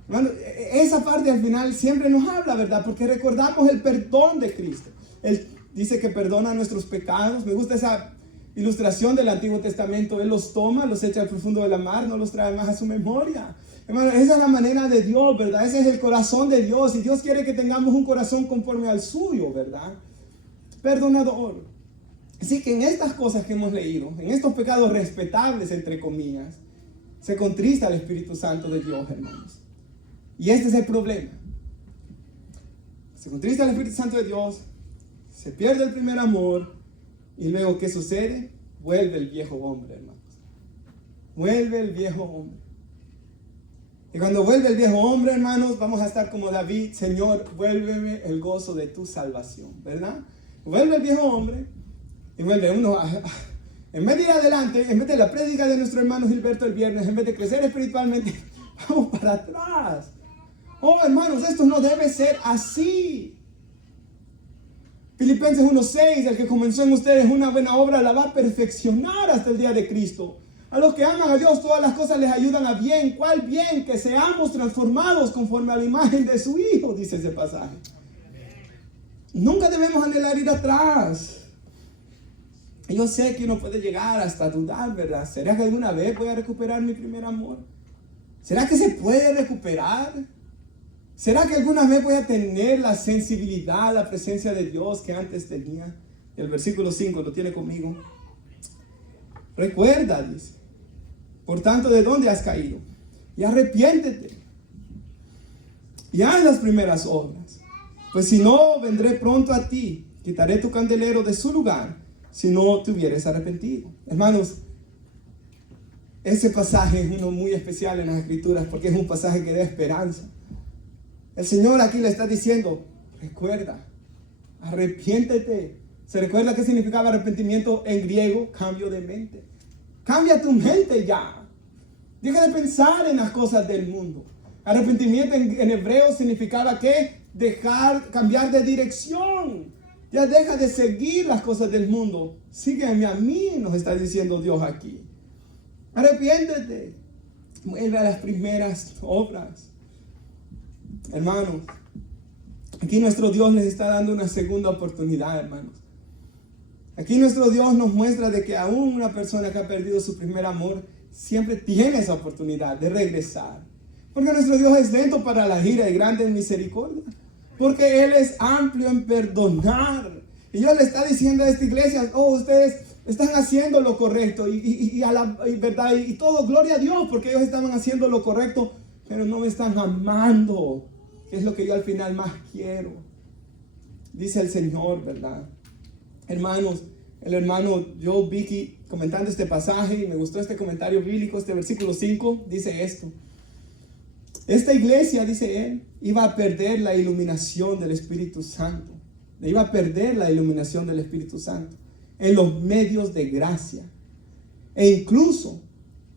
Hermano, esa parte al final siempre nos habla, ¿verdad? Porque recordamos el perdón de Cristo. Él dice que perdona nuestros pecados. Me gusta esa ilustración del Antiguo Testamento. Él los toma, los echa al profundo de la mar, no los trae más a su memoria. Hermano, esa es la manera de Dios, ¿verdad? Ese es el corazón de Dios. Y Dios quiere que tengamos un corazón conforme al suyo, ¿verdad? Perdonador. Así que en estas cosas que hemos leído, en estos pecados respetables, entre comillas, se contrista al Espíritu Santo de Dios, hermanos. Y este es el problema. Se contrista al Espíritu Santo de Dios, se pierde el primer amor, y luego, ¿qué sucede? Vuelve el viejo hombre, hermanos. Vuelve el viejo hombre. Y cuando vuelve el viejo hombre, hermanos, vamos a estar como David: Señor, vuélveme el gozo de tu salvación, ¿verdad? Vuelve el viejo hombre, y vuelve uno en vez de ir adelante, en vez de la prédica de nuestro hermano Gilberto el viernes, en vez de crecer espiritualmente, vamos para atrás. Oh, hermanos, esto no debe ser así. Filipenses 1:6, el que comenzó en ustedes una buena obra la va a perfeccionar hasta el día de Cristo. A los que aman a Dios, todas las cosas les ayudan a bien. ¿Cuál bien? Que seamos transformados conforme a la imagen de su Hijo, dice ese pasaje. Nunca debemos anhelar ir atrás. Yo sé que uno puede llegar hasta dudar, ¿verdad? ¿Será que alguna vez voy a recuperar mi primer amor? ¿Será que se puede recuperar? ¿Será que alguna vez voy a tener la sensibilidad, la presencia de Dios que antes tenía? El versículo 5 lo tiene conmigo. Recuerda, dice, por tanto, ¿de dónde has caído? Y arrepiéntete. Y haz las primeras obras. Pues si no, vendré pronto a ti. Quitaré tu candelero de su lugar si no te hubieres arrepentido. Hermanos, ese pasaje es uno muy especial en las Escrituras porque es un pasaje que da esperanza. El Señor aquí le está diciendo: recuerda, arrepiéntete. ¿Se recuerda qué significaba arrepentimiento en griego? Cambio de mente. Cambia tu mente ya. Deja de pensar en las cosas del mundo. Arrepentimiento en hebreo significaba ¿qué? Cambiar de dirección. Ya deja de seguir las cosas del mundo. Sígueme a mí, nos está diciendo Dios aquí. Arrepiéntete. Vuelve a las primeras obras. Hermanos, aquí nuestro Dios les está dando una segunda oportunidad, hermanos. Aquí nuestro Dios nos muestra de que aún una persona que ha perdido su primer amor siempre tiene esa oportunidad de regresar. Porque nuestro Dios es lento para la ira y grande en misericordia. Porque Él es amplio en perdonar. Y Dios le está diciendo a esta iglesia, oh, ustedes están haciendo lo correcto. ¿Verdad? Y todo, gloria a Dios, porque ellos estaban haciendo lo correcto, pero no me están amando, que es lo que yo al final más quiero. Dice el Señor, ¿verdad? Hermanos, el hermano Joe Vicky comentando este pasaje, y me gustó este comentario bíblico, este versículo 5, dice esto. Esta iglesia, dice él, iba a perder la iluminación del Espíritu Santo. Iba a perder la iluminación del Espíritu Santo en los medios de gracia. E incluso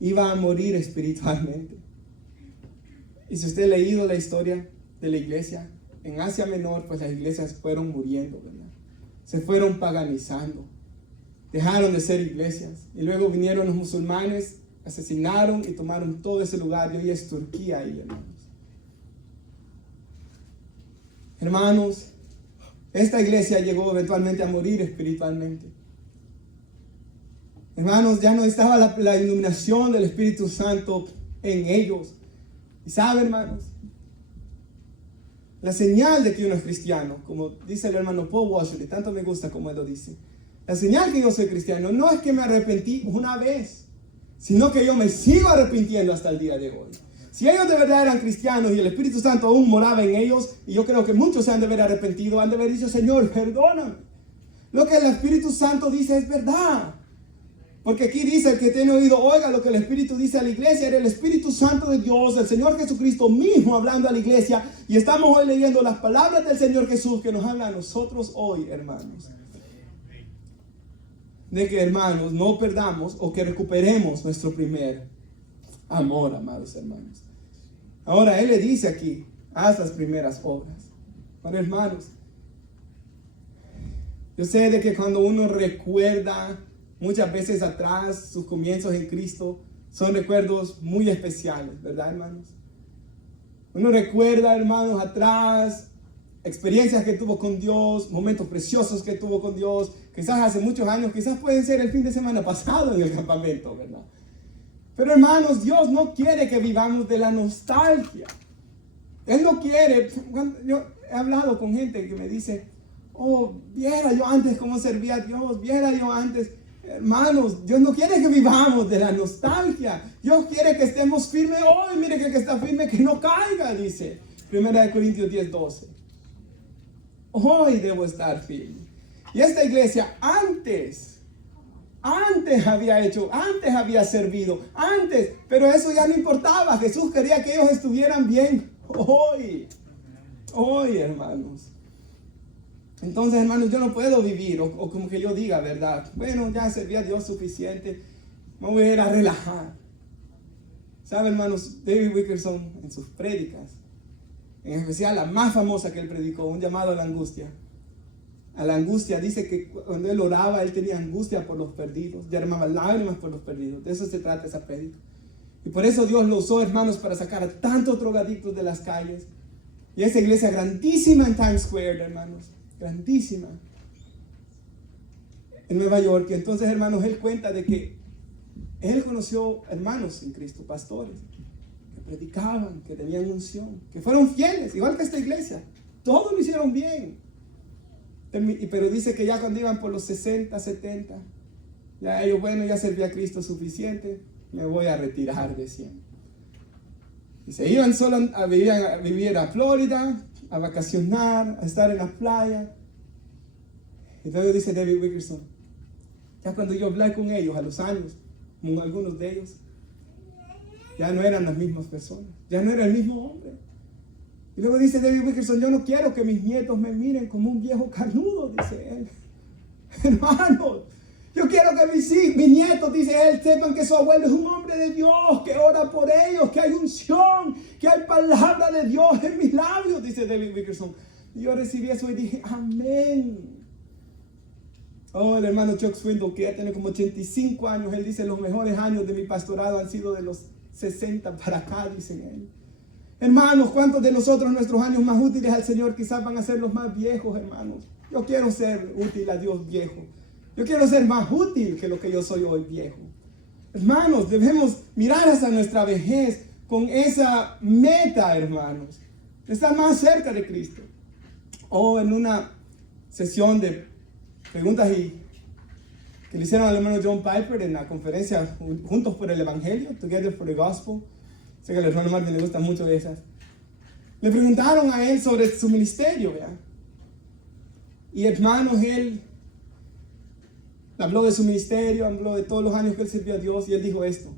iba a morir espiritualmente. Y si usted ha leído la historia de la iglesia, en Asia Menor, pues las iglesias fueron muriendo, ¿verdad? Se fueron paganizando. Dejaron de ser iglesias. Y luego vinieron los musulmanes, asesinaron y tomaron todo ese lugar. Y hoy es Turquía ahí, hermanos. Hermanos, esta iglesia llegó eventualmente a morir espiritualmente. Hermanos, ya no estaba la iluminación del Espíritu Santo en ellos. Y sabe, hermanos, la señal de que uno es cristiano, como dice el hermano Paul Washer, y tanto me gusta como él lo dice, la señal que yo soy cristiano no es que me arrepentí una vez, sino que yo me sigo arrepintiendo hasta el día de hoy. Si ellos de verdad eran cristianos y el Espíritu Santo aún moraba en ellos, y yo creo que muchos se han de haber arrepentido, han de haber dicho, Señor, perdóname. Lo que el Espíritu Santo dice es verdad. Porque aquí dice, el que tiene oído, oiga lo que el Espíritu dice a la iglesia. Era el Espíritu Santo de Dios, el Señor Jesucristo mismo hablando a la iglesia. Y estamos hoy leyendo las palabras del Señor Jesús que nos habla a nosotros hoy, hermanos. De que, hermanos, no perdamos o que recuperemos nuestro primer amor, amados hermanos. Ahora, Él le dice aquí, haz las primeras obras. Ahora, hermanos, yo sé de que cuando uno recuerda muchas veces atrás sus comienzos en Cristo, son recuerdos muy especiales, ¿verdad, hermanos? Uno recuerda, hermanos, atrás experiencias que tuvo con Dios, momentos preciosos que tuvo con Dios, quizás hace muchos años, quizás pueden ser el fin de semana pasado en el campamento, ¿verdad? Pero hermanos, Dios no quiere que vivamos de la nostalgia. Él no quiere. Yo he hablado con gente que me dice, oh, viera yo antes cómo servía a Dios, viera yo antes. Hermanos, Dios no quiere que vivamos de la nostalgia. Dios quiere que estemos firmes hoy. Mire que el que está firme que no caiga, dice 1 Corintios 10:12. Hoy debo estar firme. Y esta iglesia antes había hecho, antes había servido, antes, pero eso ya no importaba. Jesús quería que ellos estuvieran bien hoy, hermanos. Entonces, hermanos, yo no puedo vivir, o como que yo diga, ¿verdad? Bueno, ya serví a Dios suficiente, me voy a ir a relajar. ¿Saben, hermanos? David Wilkerson en sus prédicas, en especial la más famosa que él predicó, un llamado a la angustia. A la angustia, dice que cuando él oraba, él tenía angustia por los perdidos, derramaba lágrimas por los perdidos. De eso se trata esa prédica. Y por eso Dios lo usó, hermanos, para sacar a tantos drogadictos de las calles. Y esa iglesia grandísima en Times Square, hermanos, grandísima, en Nueva York. Y entonces, hermanos, él cuenta de que él conoció hermanos en Cristo, pastores, que predicaban, que tenían unción, que fueron fieles, igual que esta iglesia. Todos lo hicieron bien. Pero dice que ya cuando iban por los 60, 70, ya ellos, bueno, ya serví a Cristo suficiente, me voy a retirar, decían. Y se iban solo a vivir a Florida, a vacacionar, a estar en la playa. Y luego dice David Wilkerson, ya cuando yo hablé con ellos a los años, con algunos de ellos, ya no eran las mismas personas, ya no era el mismo hombre. Y luego dice David Wilkerson, yo no quiero que mis nietos me miren como un viejo carnudo, dice él. Hermanos, yo quiero que mis nietos, dice él, sepan que su abuelo es un hombre de Dios, que ora por ellos, que hay unción, que hay palabra de Dios en mis labios, dice David Wickerson. Y yo recibí eso y dije, amén. Oh, el hermano Chuck Swindoll, que ya tiene como 85 años, él dice, los mejores años de mi pastorado han sido de los 60 para acá, dicen él. Hermanos, ¿cuántos de nosotros nuestros años más útiles al Señor quizás van a ser los más viejos, hermanos? Yo quiero ser útil a Dios viejo. Yo quiero ser más útil que lo que yo soy hoy viejo. Hermanos, debemos mirar hacia nuestra vejez con esa meta, hermanos. Estar más cerca de Cristo. O en una sesión de preguntas que le hicieron al hermano John Piper en la conferencia Juntos por el Evangelio, Together for the Gospel. Sé que al hermano Martin le gustan mucho esas. Le preguntaron a él sobre su ministerio, ¿verdad? Y hermanos, él habló de su ministerio, habló de todos los años que él sirvió a Dios y él dijo esto.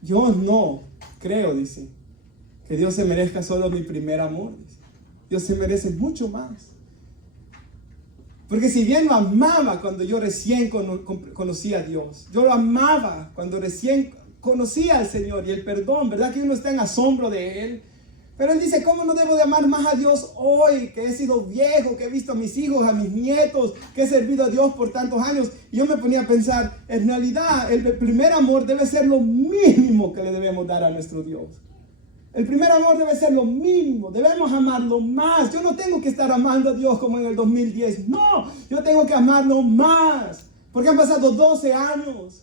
Yo no creo, dice, que Dios se merezca solo mi primer amor. Dice. Dios se merece mucho más. Porque si bien lo amaba cuando yo recién conocí a Dios, yo lo amaba cuando recién conocía al Señor y el perdón, ¿verdad? Que uno está en asombro de Él. Pero Él dice, ¿cómo no debo de amar más a Dios hoy? Que he sido viejo, que he visto a mis hijos, a mis nietos, que he servido a Dios por tantos años. Y yo me ponía a pensar, en realidad, el primer amor debe ser lo mínimo que le debemos dar a nuestro Dios. El primer amor debe ser lo mínimo, debemos amarlo más. Yo no tengo que estar amando a Dios como en el 2010. No, yo tengo que amarlo más. Porque han pasado 12 años.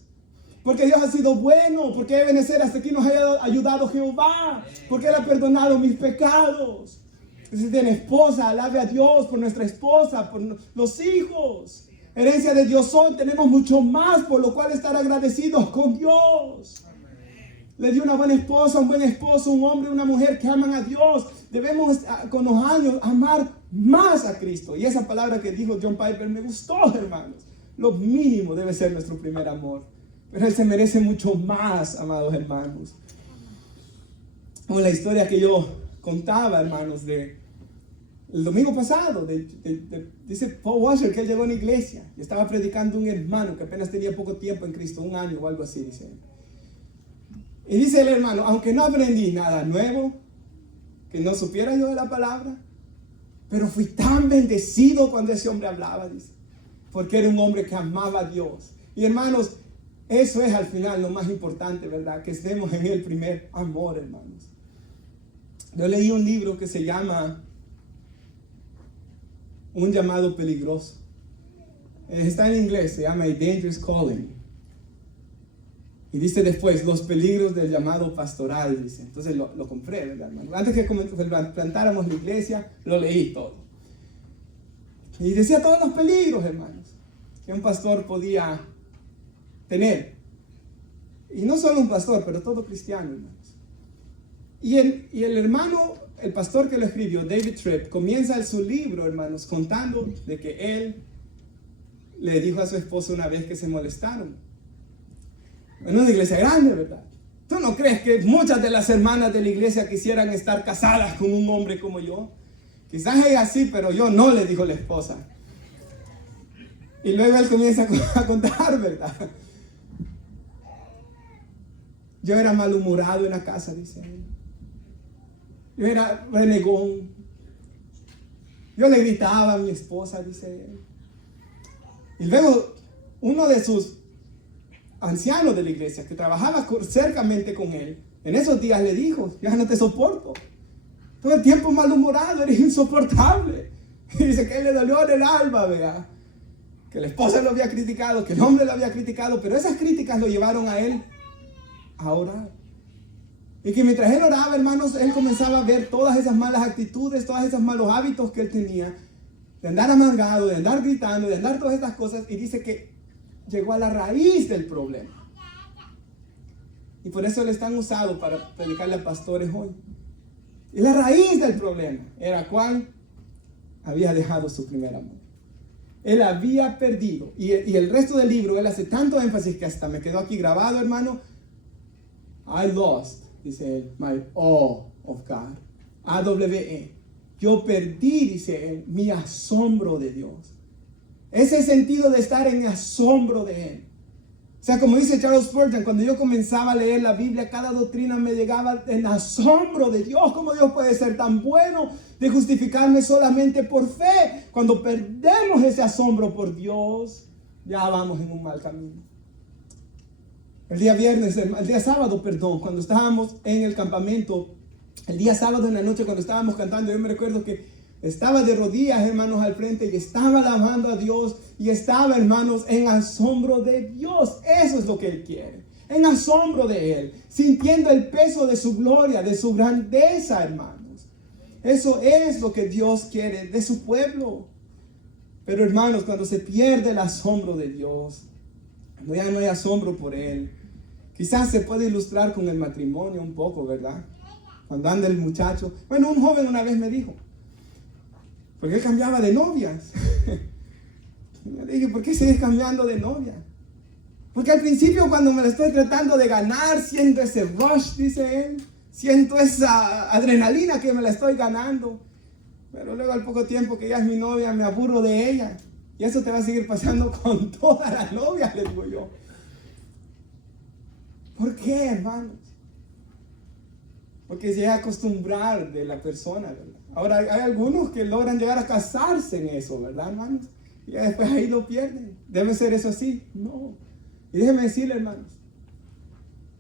Porque Dios ha sido bueno, porque debe ser hasta aquí nos haya ayudado Jehová, porque Él ha perdonado mis pecados. Si tiene esposa, alabe a Dios por nuestra esposa, por los hijos. Herencia de Dios son, tenemos mucho más, por lo cual estar agradecidos con Dios. Le dio una buena esposa, un buen esposo, un hombre, una mujer que aman a Dios. Debemos con los años amar más a Cristo. Y esa palabra que dijo John Piper me gustó, hermanos. Lo mínimo debe ser nuestro primer amor. Pero Él se merece mucho más, amados hermanos. Como la historia que yo contaba, hermanos, el domingo pasado, dice Paul Washer que él llegó a una iglesia y estaba predicando un hermano que apenas tenía poco tiempo en Cristo, un año o algo así, dice él. Y dice el hermano, aunque no aprendí nada nuevo, que no supiera yo de la palabra, pero fui tan bendecido cuando ese hombre hablaba, dice, porque era un hombre que amaba a Dios. Y hermanos, eso es al final lo más importante, ¿verdad? Que estemos en el primer amor, hermanos. Yo leí un libro que se llama Un llamado peligroso. Está en inglés, se llama A Dangerous Calling. Y dice después, los peligros del llamado pastoral, dice. Entonces lo compré, ¿verdad, hermano? Antes que plantáramos la iglesia, lo leí todo. Y decía todos los peligros, hermanos, que un pastor podía tener. Y no solo un pastor, pero todo cristiano, hermanos. Y el hermano, el pastor que lo escribió, David Tripp, comienza su libro, hermanos, contando de que él le dijo a su esposa una vez que se molestaron. En una iglesia grande, ¿verdad? ¿Tú no crees que muchas de las hermanas de la iglesia quisieran estar casadas con un hombre como yo? Quizás ella sí, pero yo no, le dijo la esposa. Y luego él comienza a contar, ¿verdad? Yo era malhumorado en la casa, dice él. Yo era renegón. Yo le gritaba a mi esposa, dice él. Y luego uno de sus ancianos de la iglesia, que trabajaba cercamente con él, en esos días le dijo, ya no te soporto. Todo el tiempo malhumorado, eres insoportable. Y dice que él le dolió en el alma, vea. Que la esposa lo había criticado, que el hombre lo había criticado, pero esas críticas lo llevaron a él a orar. Y que mientras él oraba, hermanos, él comenzaba a ver todas esas malas actitudes, todos esos malos hábitos que él tenía, de andar amargado, de andar gritando, de andar todas estas cosas, y dice que llegó a la raíz del problema. Y por eso le están usando para predicarle a pastores hoy. Y la raíz del problema era cuál había dejado su primer amor. Él había perdido. Y el resto del libro, él hace tanto énfasis que hasta me quedó aquí grabado, hermano. I lost, dice él, my awe of God. AWE. Yo perdí, dice él, mi asombro de Dios. Ese sentido de estar en asombro de Él. O sea, como dice Charles Spurgeon, cuando yo comenzaba a leer la Biblia, cada doctrina me llegaba en asombro de Dios. ¿Cómo Dios puede ser tan bueno de justificarme solamente por fe? Cuando perdemos ese asombro por Dios, ya vamos en un mal camino. El día sábado, cuando estábamos en el campamento, el día sábado en la noche cuando estábamos cantando, yo me recuerdo que estaba de rodillas, hermanos, al frente y estaba alabando a Dios y estaba, hermanos, en asombro de Dios. Eso es lo que Él quiere, en asombro de Él, sintiendo el peso de su gloria, de su grandeza, hermanos. Eso es lo que Dios quiere de su pueblo. Pero, hermanos, cuando se pierde el asombro de Dios, cuando ya no hay asombro por Él, quizás se puede ilustrar con el matrimonio un poco, ¿verdad? Cuando anda el muchacho. Bueno, un joven una vez me dijo, porque él cambiaba de novias. Le dije, ¿por qué sigues cambiando de novia? Porque al principio cuando me la estoy tratando de ganar, siento ese rush, dice él. Siento esa adrenalina que me la estoy ganando. Pero luego al poco tiempo que ya es mi novia, me aburro de ella. Y eso te va a seguir pasando con todas las novias, le digo yo. ¿Por qué, hermanos? Porque se llega a acostumbrar de la persona, ¿verdad? Ahora hay algunos que logran llegar a casarse en eso, ¿verdad, hermanos? Y después ahí lo pierden. ¿Debe ser eso así? No. Y déjenme decirle, hermanos,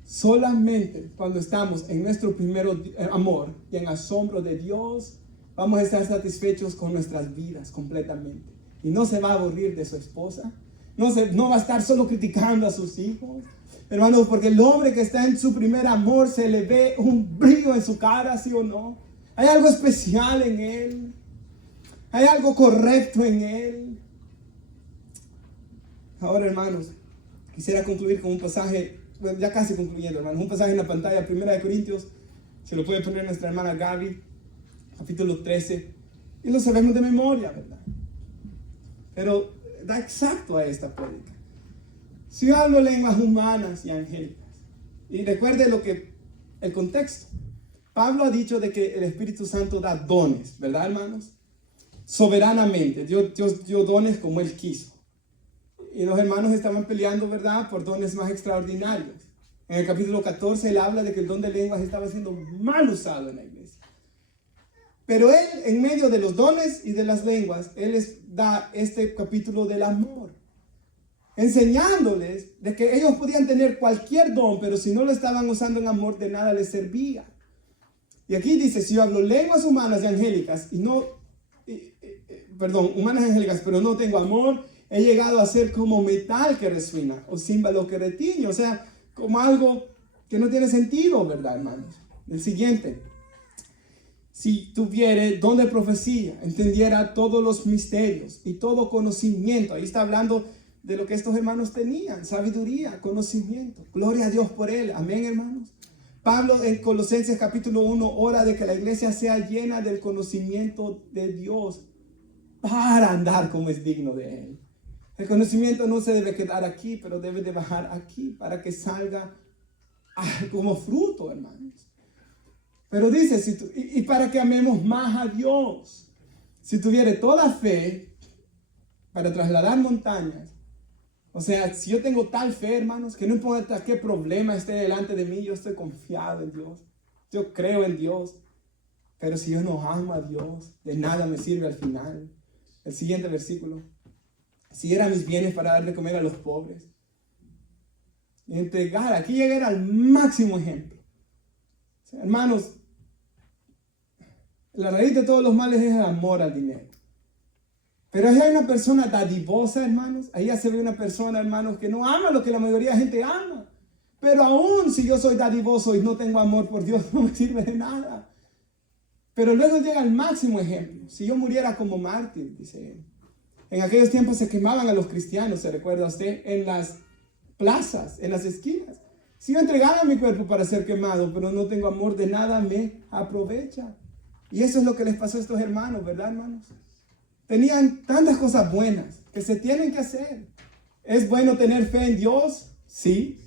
solamente cuando estamos en nuestro primer amor y en asombro de Dios, vamos a estar satisfechos con nuestras vidas completamente. Y no se va a aburrir de su esposa. No va a estar solo criticando a sus hijos. Hermanos, porque el hombre que está en su primer amor se le ve un brillo en su cara, ¿sí o no? Hay algo especial en él. Hay algo correcto en él. Ahora, hermanos, quisiera concluir con un pasaje, bueno, ya casi concluyendo, hermanos, un pasaje en la pantalla, 1 Corintios, se lo puede poner nuestra hermana Gaby, capítulo 13, y lo sabemos de memoria, ¿verdad? Pero da exacto a esta prédica. Si yo hablo lenguas humanas y angélicas, y recuerde el contexto, Pablo ha dicho de que el Espíritu Santo da dones, ¿verdad, hermanos? Soberanamente, Dios dio dones como Él quiso. Y los hermanos estaban peleando, ¿verdad?, por dones más extraordinarios. En el capítulo 14 él habla de que el don de lenguas estaba siendo mal usado en la iglesia. Pero él, en medio de los dones y de las lenguas, él les da este capítulo del amor, enseñándoles de que ellos podían tener cualquier don, pero si no lo estaban usando en amor, de nada les servía. Y aquí dice, si yo hablo lenguas humanas y angélicas, humanas y angélicas, pero no tengo amor, he llegado a ser como metal que resuena, o címbalo que retiñe, o sea, como algo que no tiene sentido, ¿verdad, hermanos? El siguiente, si tuviere don de profecía, entendiera todos los misterios y todo conocimiento. Ahí está hablando de lo que estos hermanos tenían, sabiduría, conocimiento. Gloria a Dios por él, amén, hermanos. Pablo en Colosenses capítulo 1 ora de que la iglesia sea llena del conocimiento de Dios para andar como es digno de él. El conocimiento no se debe quedar aquí, pero debe de bajar aquí para que salga como fruto, hermanos. Pero dice, y para que amemos más a Dios. Si tuviere toda fe para trasladar montañas, o sea, si yo tengo tal fe, hermanos, que no importa qué problema esté delante de mí, yo estoy confiado en Dios. Yo creo en Dios. Pero si yo no amo a Dios, de nada me sirve al final. El siguiente versículo. Si diera mis bienes para dar de comer a los pobres. Y entregar, aquí llegar al máximo ejemplo. O sea, hermanos, la raíz de todos los males es el amor al dinero. Pero ahí hay una persona dadivosa, hermanos. Ahí ya se ve una persona, hermanos, que no ama lo que la mayoría de gente ama. Pero aún si yo soy dadivoso y no tengo amor por Dios, no me sirve de nada. Pero luego llega el máximo ejemplo. Si yo muriera como mártir, dice él. En aquellos tiempos se quemaban a los cristianos, ¿se recuerda usted? En las plazas, en las esquinas. Si yo entregara mi cuerpo para ser quemado, pero no tengo amor, de nada me aprovecha. Y eso es lo que les pasó a estos hermanos, ¿verdad, hermanos? Tenían tantas cosas buenas que se tienen que hacer. ¿Es bueno tener fe en Dios? Sí.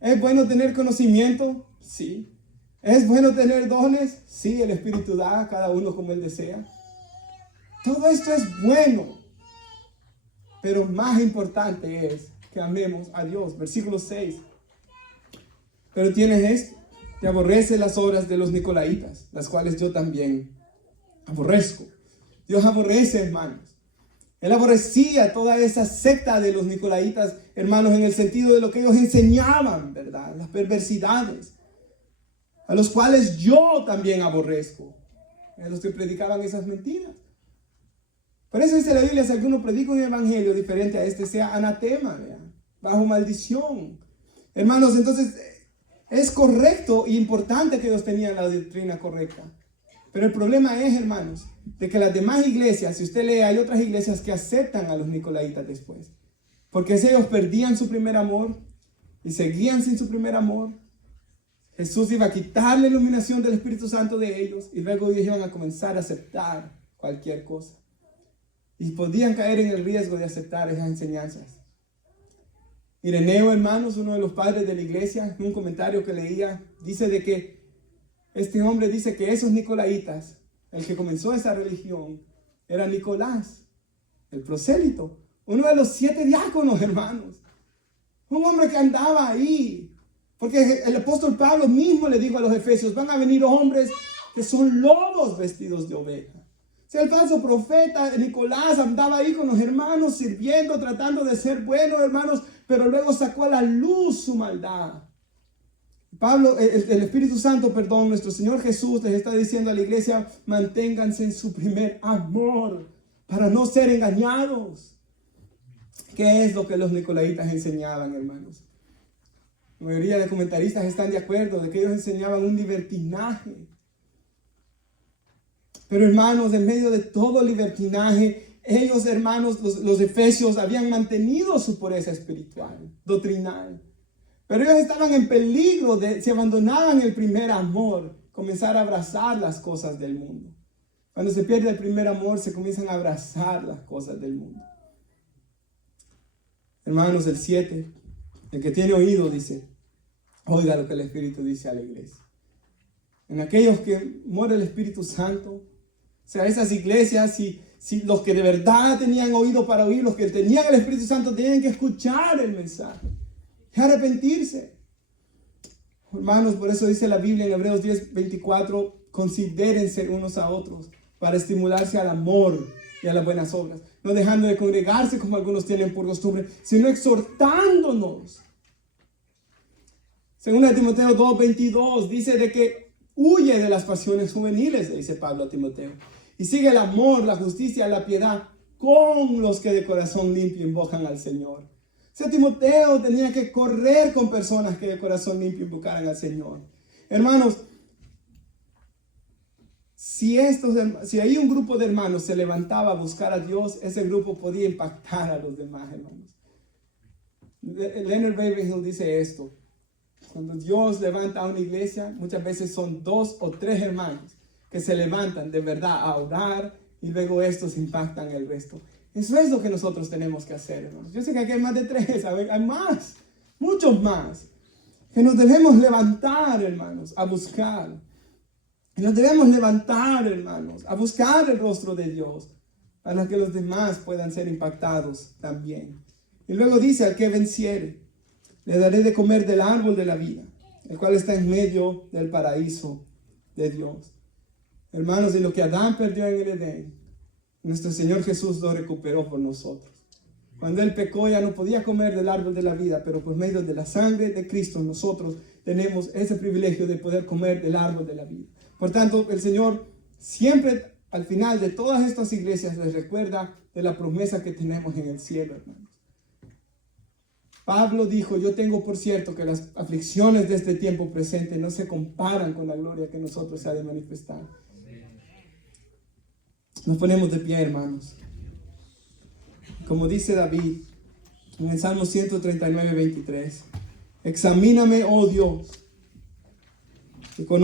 ¿Es bueno tener conocimiento? Sí. ¿Es bueno tener dones? Sí, el Espíritu da a cada uno como Él desea. Todo esto es bueno. pero más importante es que amemos a Dios. Versículo 6. Pero tienes esto, que aborrece las obras de los nicolaitas, las cuales yo también aborrezco. Dios aborrece, hermanos. Él aborrecía toda esa secta de los nicolaitas, hermanos, en el sentido de lo que ellos enseñaban, ¿verdad? Las perversidades, a los cuales yo también aborrezco. A los que predicaban esas mentiras. Por eso dice la Biblia, si alguno predica un evangelio diferente a este, sea anatema, ¿verdad? Bajo maldición. Hermanos, entonces es correcto e importante que ellos tenían la doctrina correcta. Pero el problema es, hermanos, de que las demás iglesias, si usted lee, hay otras iglesias que aceptan a los nicolaitas después. Porque si ellos perdían su primer amor y seguían sin su primer amor, Jesús iba a quitar la iluminación del Espíritu Santo de ellos y luego ellos iban a comenzar a aceptar cualquier cosa. Y podían caer en el riesgo de aceptar esas enseñanzas. Ireneo, hermanos, uno de los padres de la iglesia, en un comentario que leía, dice de que este hombre dice que esos nicolaitas, el que comenzó esa religión, era Nicolás, el prosélito, uno de los 7 diáconos, hermanos. Un hombre que andaba ahí. Porque el apóstol Pablo mismo le dijo a los efesios, van a venir hombres que son lobos vestidos de oveja. O sea, el falso profeta Nicolás andaba ahí con los hermanos sirviendo, tratando de ser bueno, hermanos, pero luego sacó a la luz su maldad. Pablo, el Espíritu Santo, perdón, nuestro Señor Jesús les está diciendo a la iglesia, manténganse en su primer amor para no ser engañados. ¿Qué es lo que los nicolaitas enseñaban, hermanos? La mayoría de comentaristas están de acuerdo de que ellos enseñaban un libertinaje. Pero hermanos, en medio de todo libertinaje, ellos, hermanos, los efesios, habían mantenido su pureza espiritual, doctrinal. Pero ellos estaban en peligro de, si abandonaban el primer amor, comenzar a abrazar las cosas del mundo. Cuando se pierde el primer amor, se comienzan a abrazar las cosas del mundo. Hermanos, el 7, el que tiene oído dice, oiga lo que el Espíritu dice a la iglesia. En aquellos que muere el Espíritu Santo, o sea, esas iglesias, si los que de verdad tenían oído para oír, los que tenían el Espíritu Santo, tenían que escuchar el mensaje y arrepentirse. Hermanos, por eso dice la Biblia en Hebreos 10:24, considérense unos a otros para estimularse al amor y a las buenas obras, no dejando de congregarse como algunos tienen por costumbre, sino exhortándonos. Según Timoteo 2:22 dice de que huye de las pasiones juveniles, le dice Pablo a Timoteo, y sigue el amor, la justicia, la piedad con los que de corazón limpio invocan al Señor. O sea, Timoteo tenía que correr con personas que de corazón limpio invocaran al Señor. Hermanos, si hay un grupo de hermanos se levantaba a buscar a Dios, ese grupo podía impactar a los demás, hermanos. Leonard Ravenhill dice esto: cuando Dios levanta a una iglesia, muchas veces son 2 o 3 hermanos que se levantan de verdad a orar y luego estos impactan el resto. Eso es lo que nosotros tenemos que hacer, hermanos. Yo sé que aquí hay más de 3, hay más, muchos más, que nos debemos levantar, hermanos, a buscar. Y nos debemos levantar, hermanos, a buscar el rostro de Dios para que los demás puedan ser impactados también. Y luego dice, al que venciere, le daré de comer del árbol de la vida, el cual está en medio del paraíso de Dios. Hermanos, de lo que Adán perdió en el Edén, nuestro Señor Jesús lo recuperó por nosotros. Cuando Él pecó ya no podía comer del árbol de la vida, pero por medio de la sangre de Cristo nosotros tenemos ese privilegio de poder comer del árbol de la vida. Por tanto, el Señor siempre al final de todas estas iglesias les recuerda de la promesa que tenemos en el cielo, hermanos. Pablo dijo, yo tengo por cierto que las aflicciones de este tiempo presente no se comparan con la gloria que nosotros se ha de manifestar. Nos ponemos de pie, hermanos. Como dice David en el Salmo 139:23, examíname, oh Dios, y conoce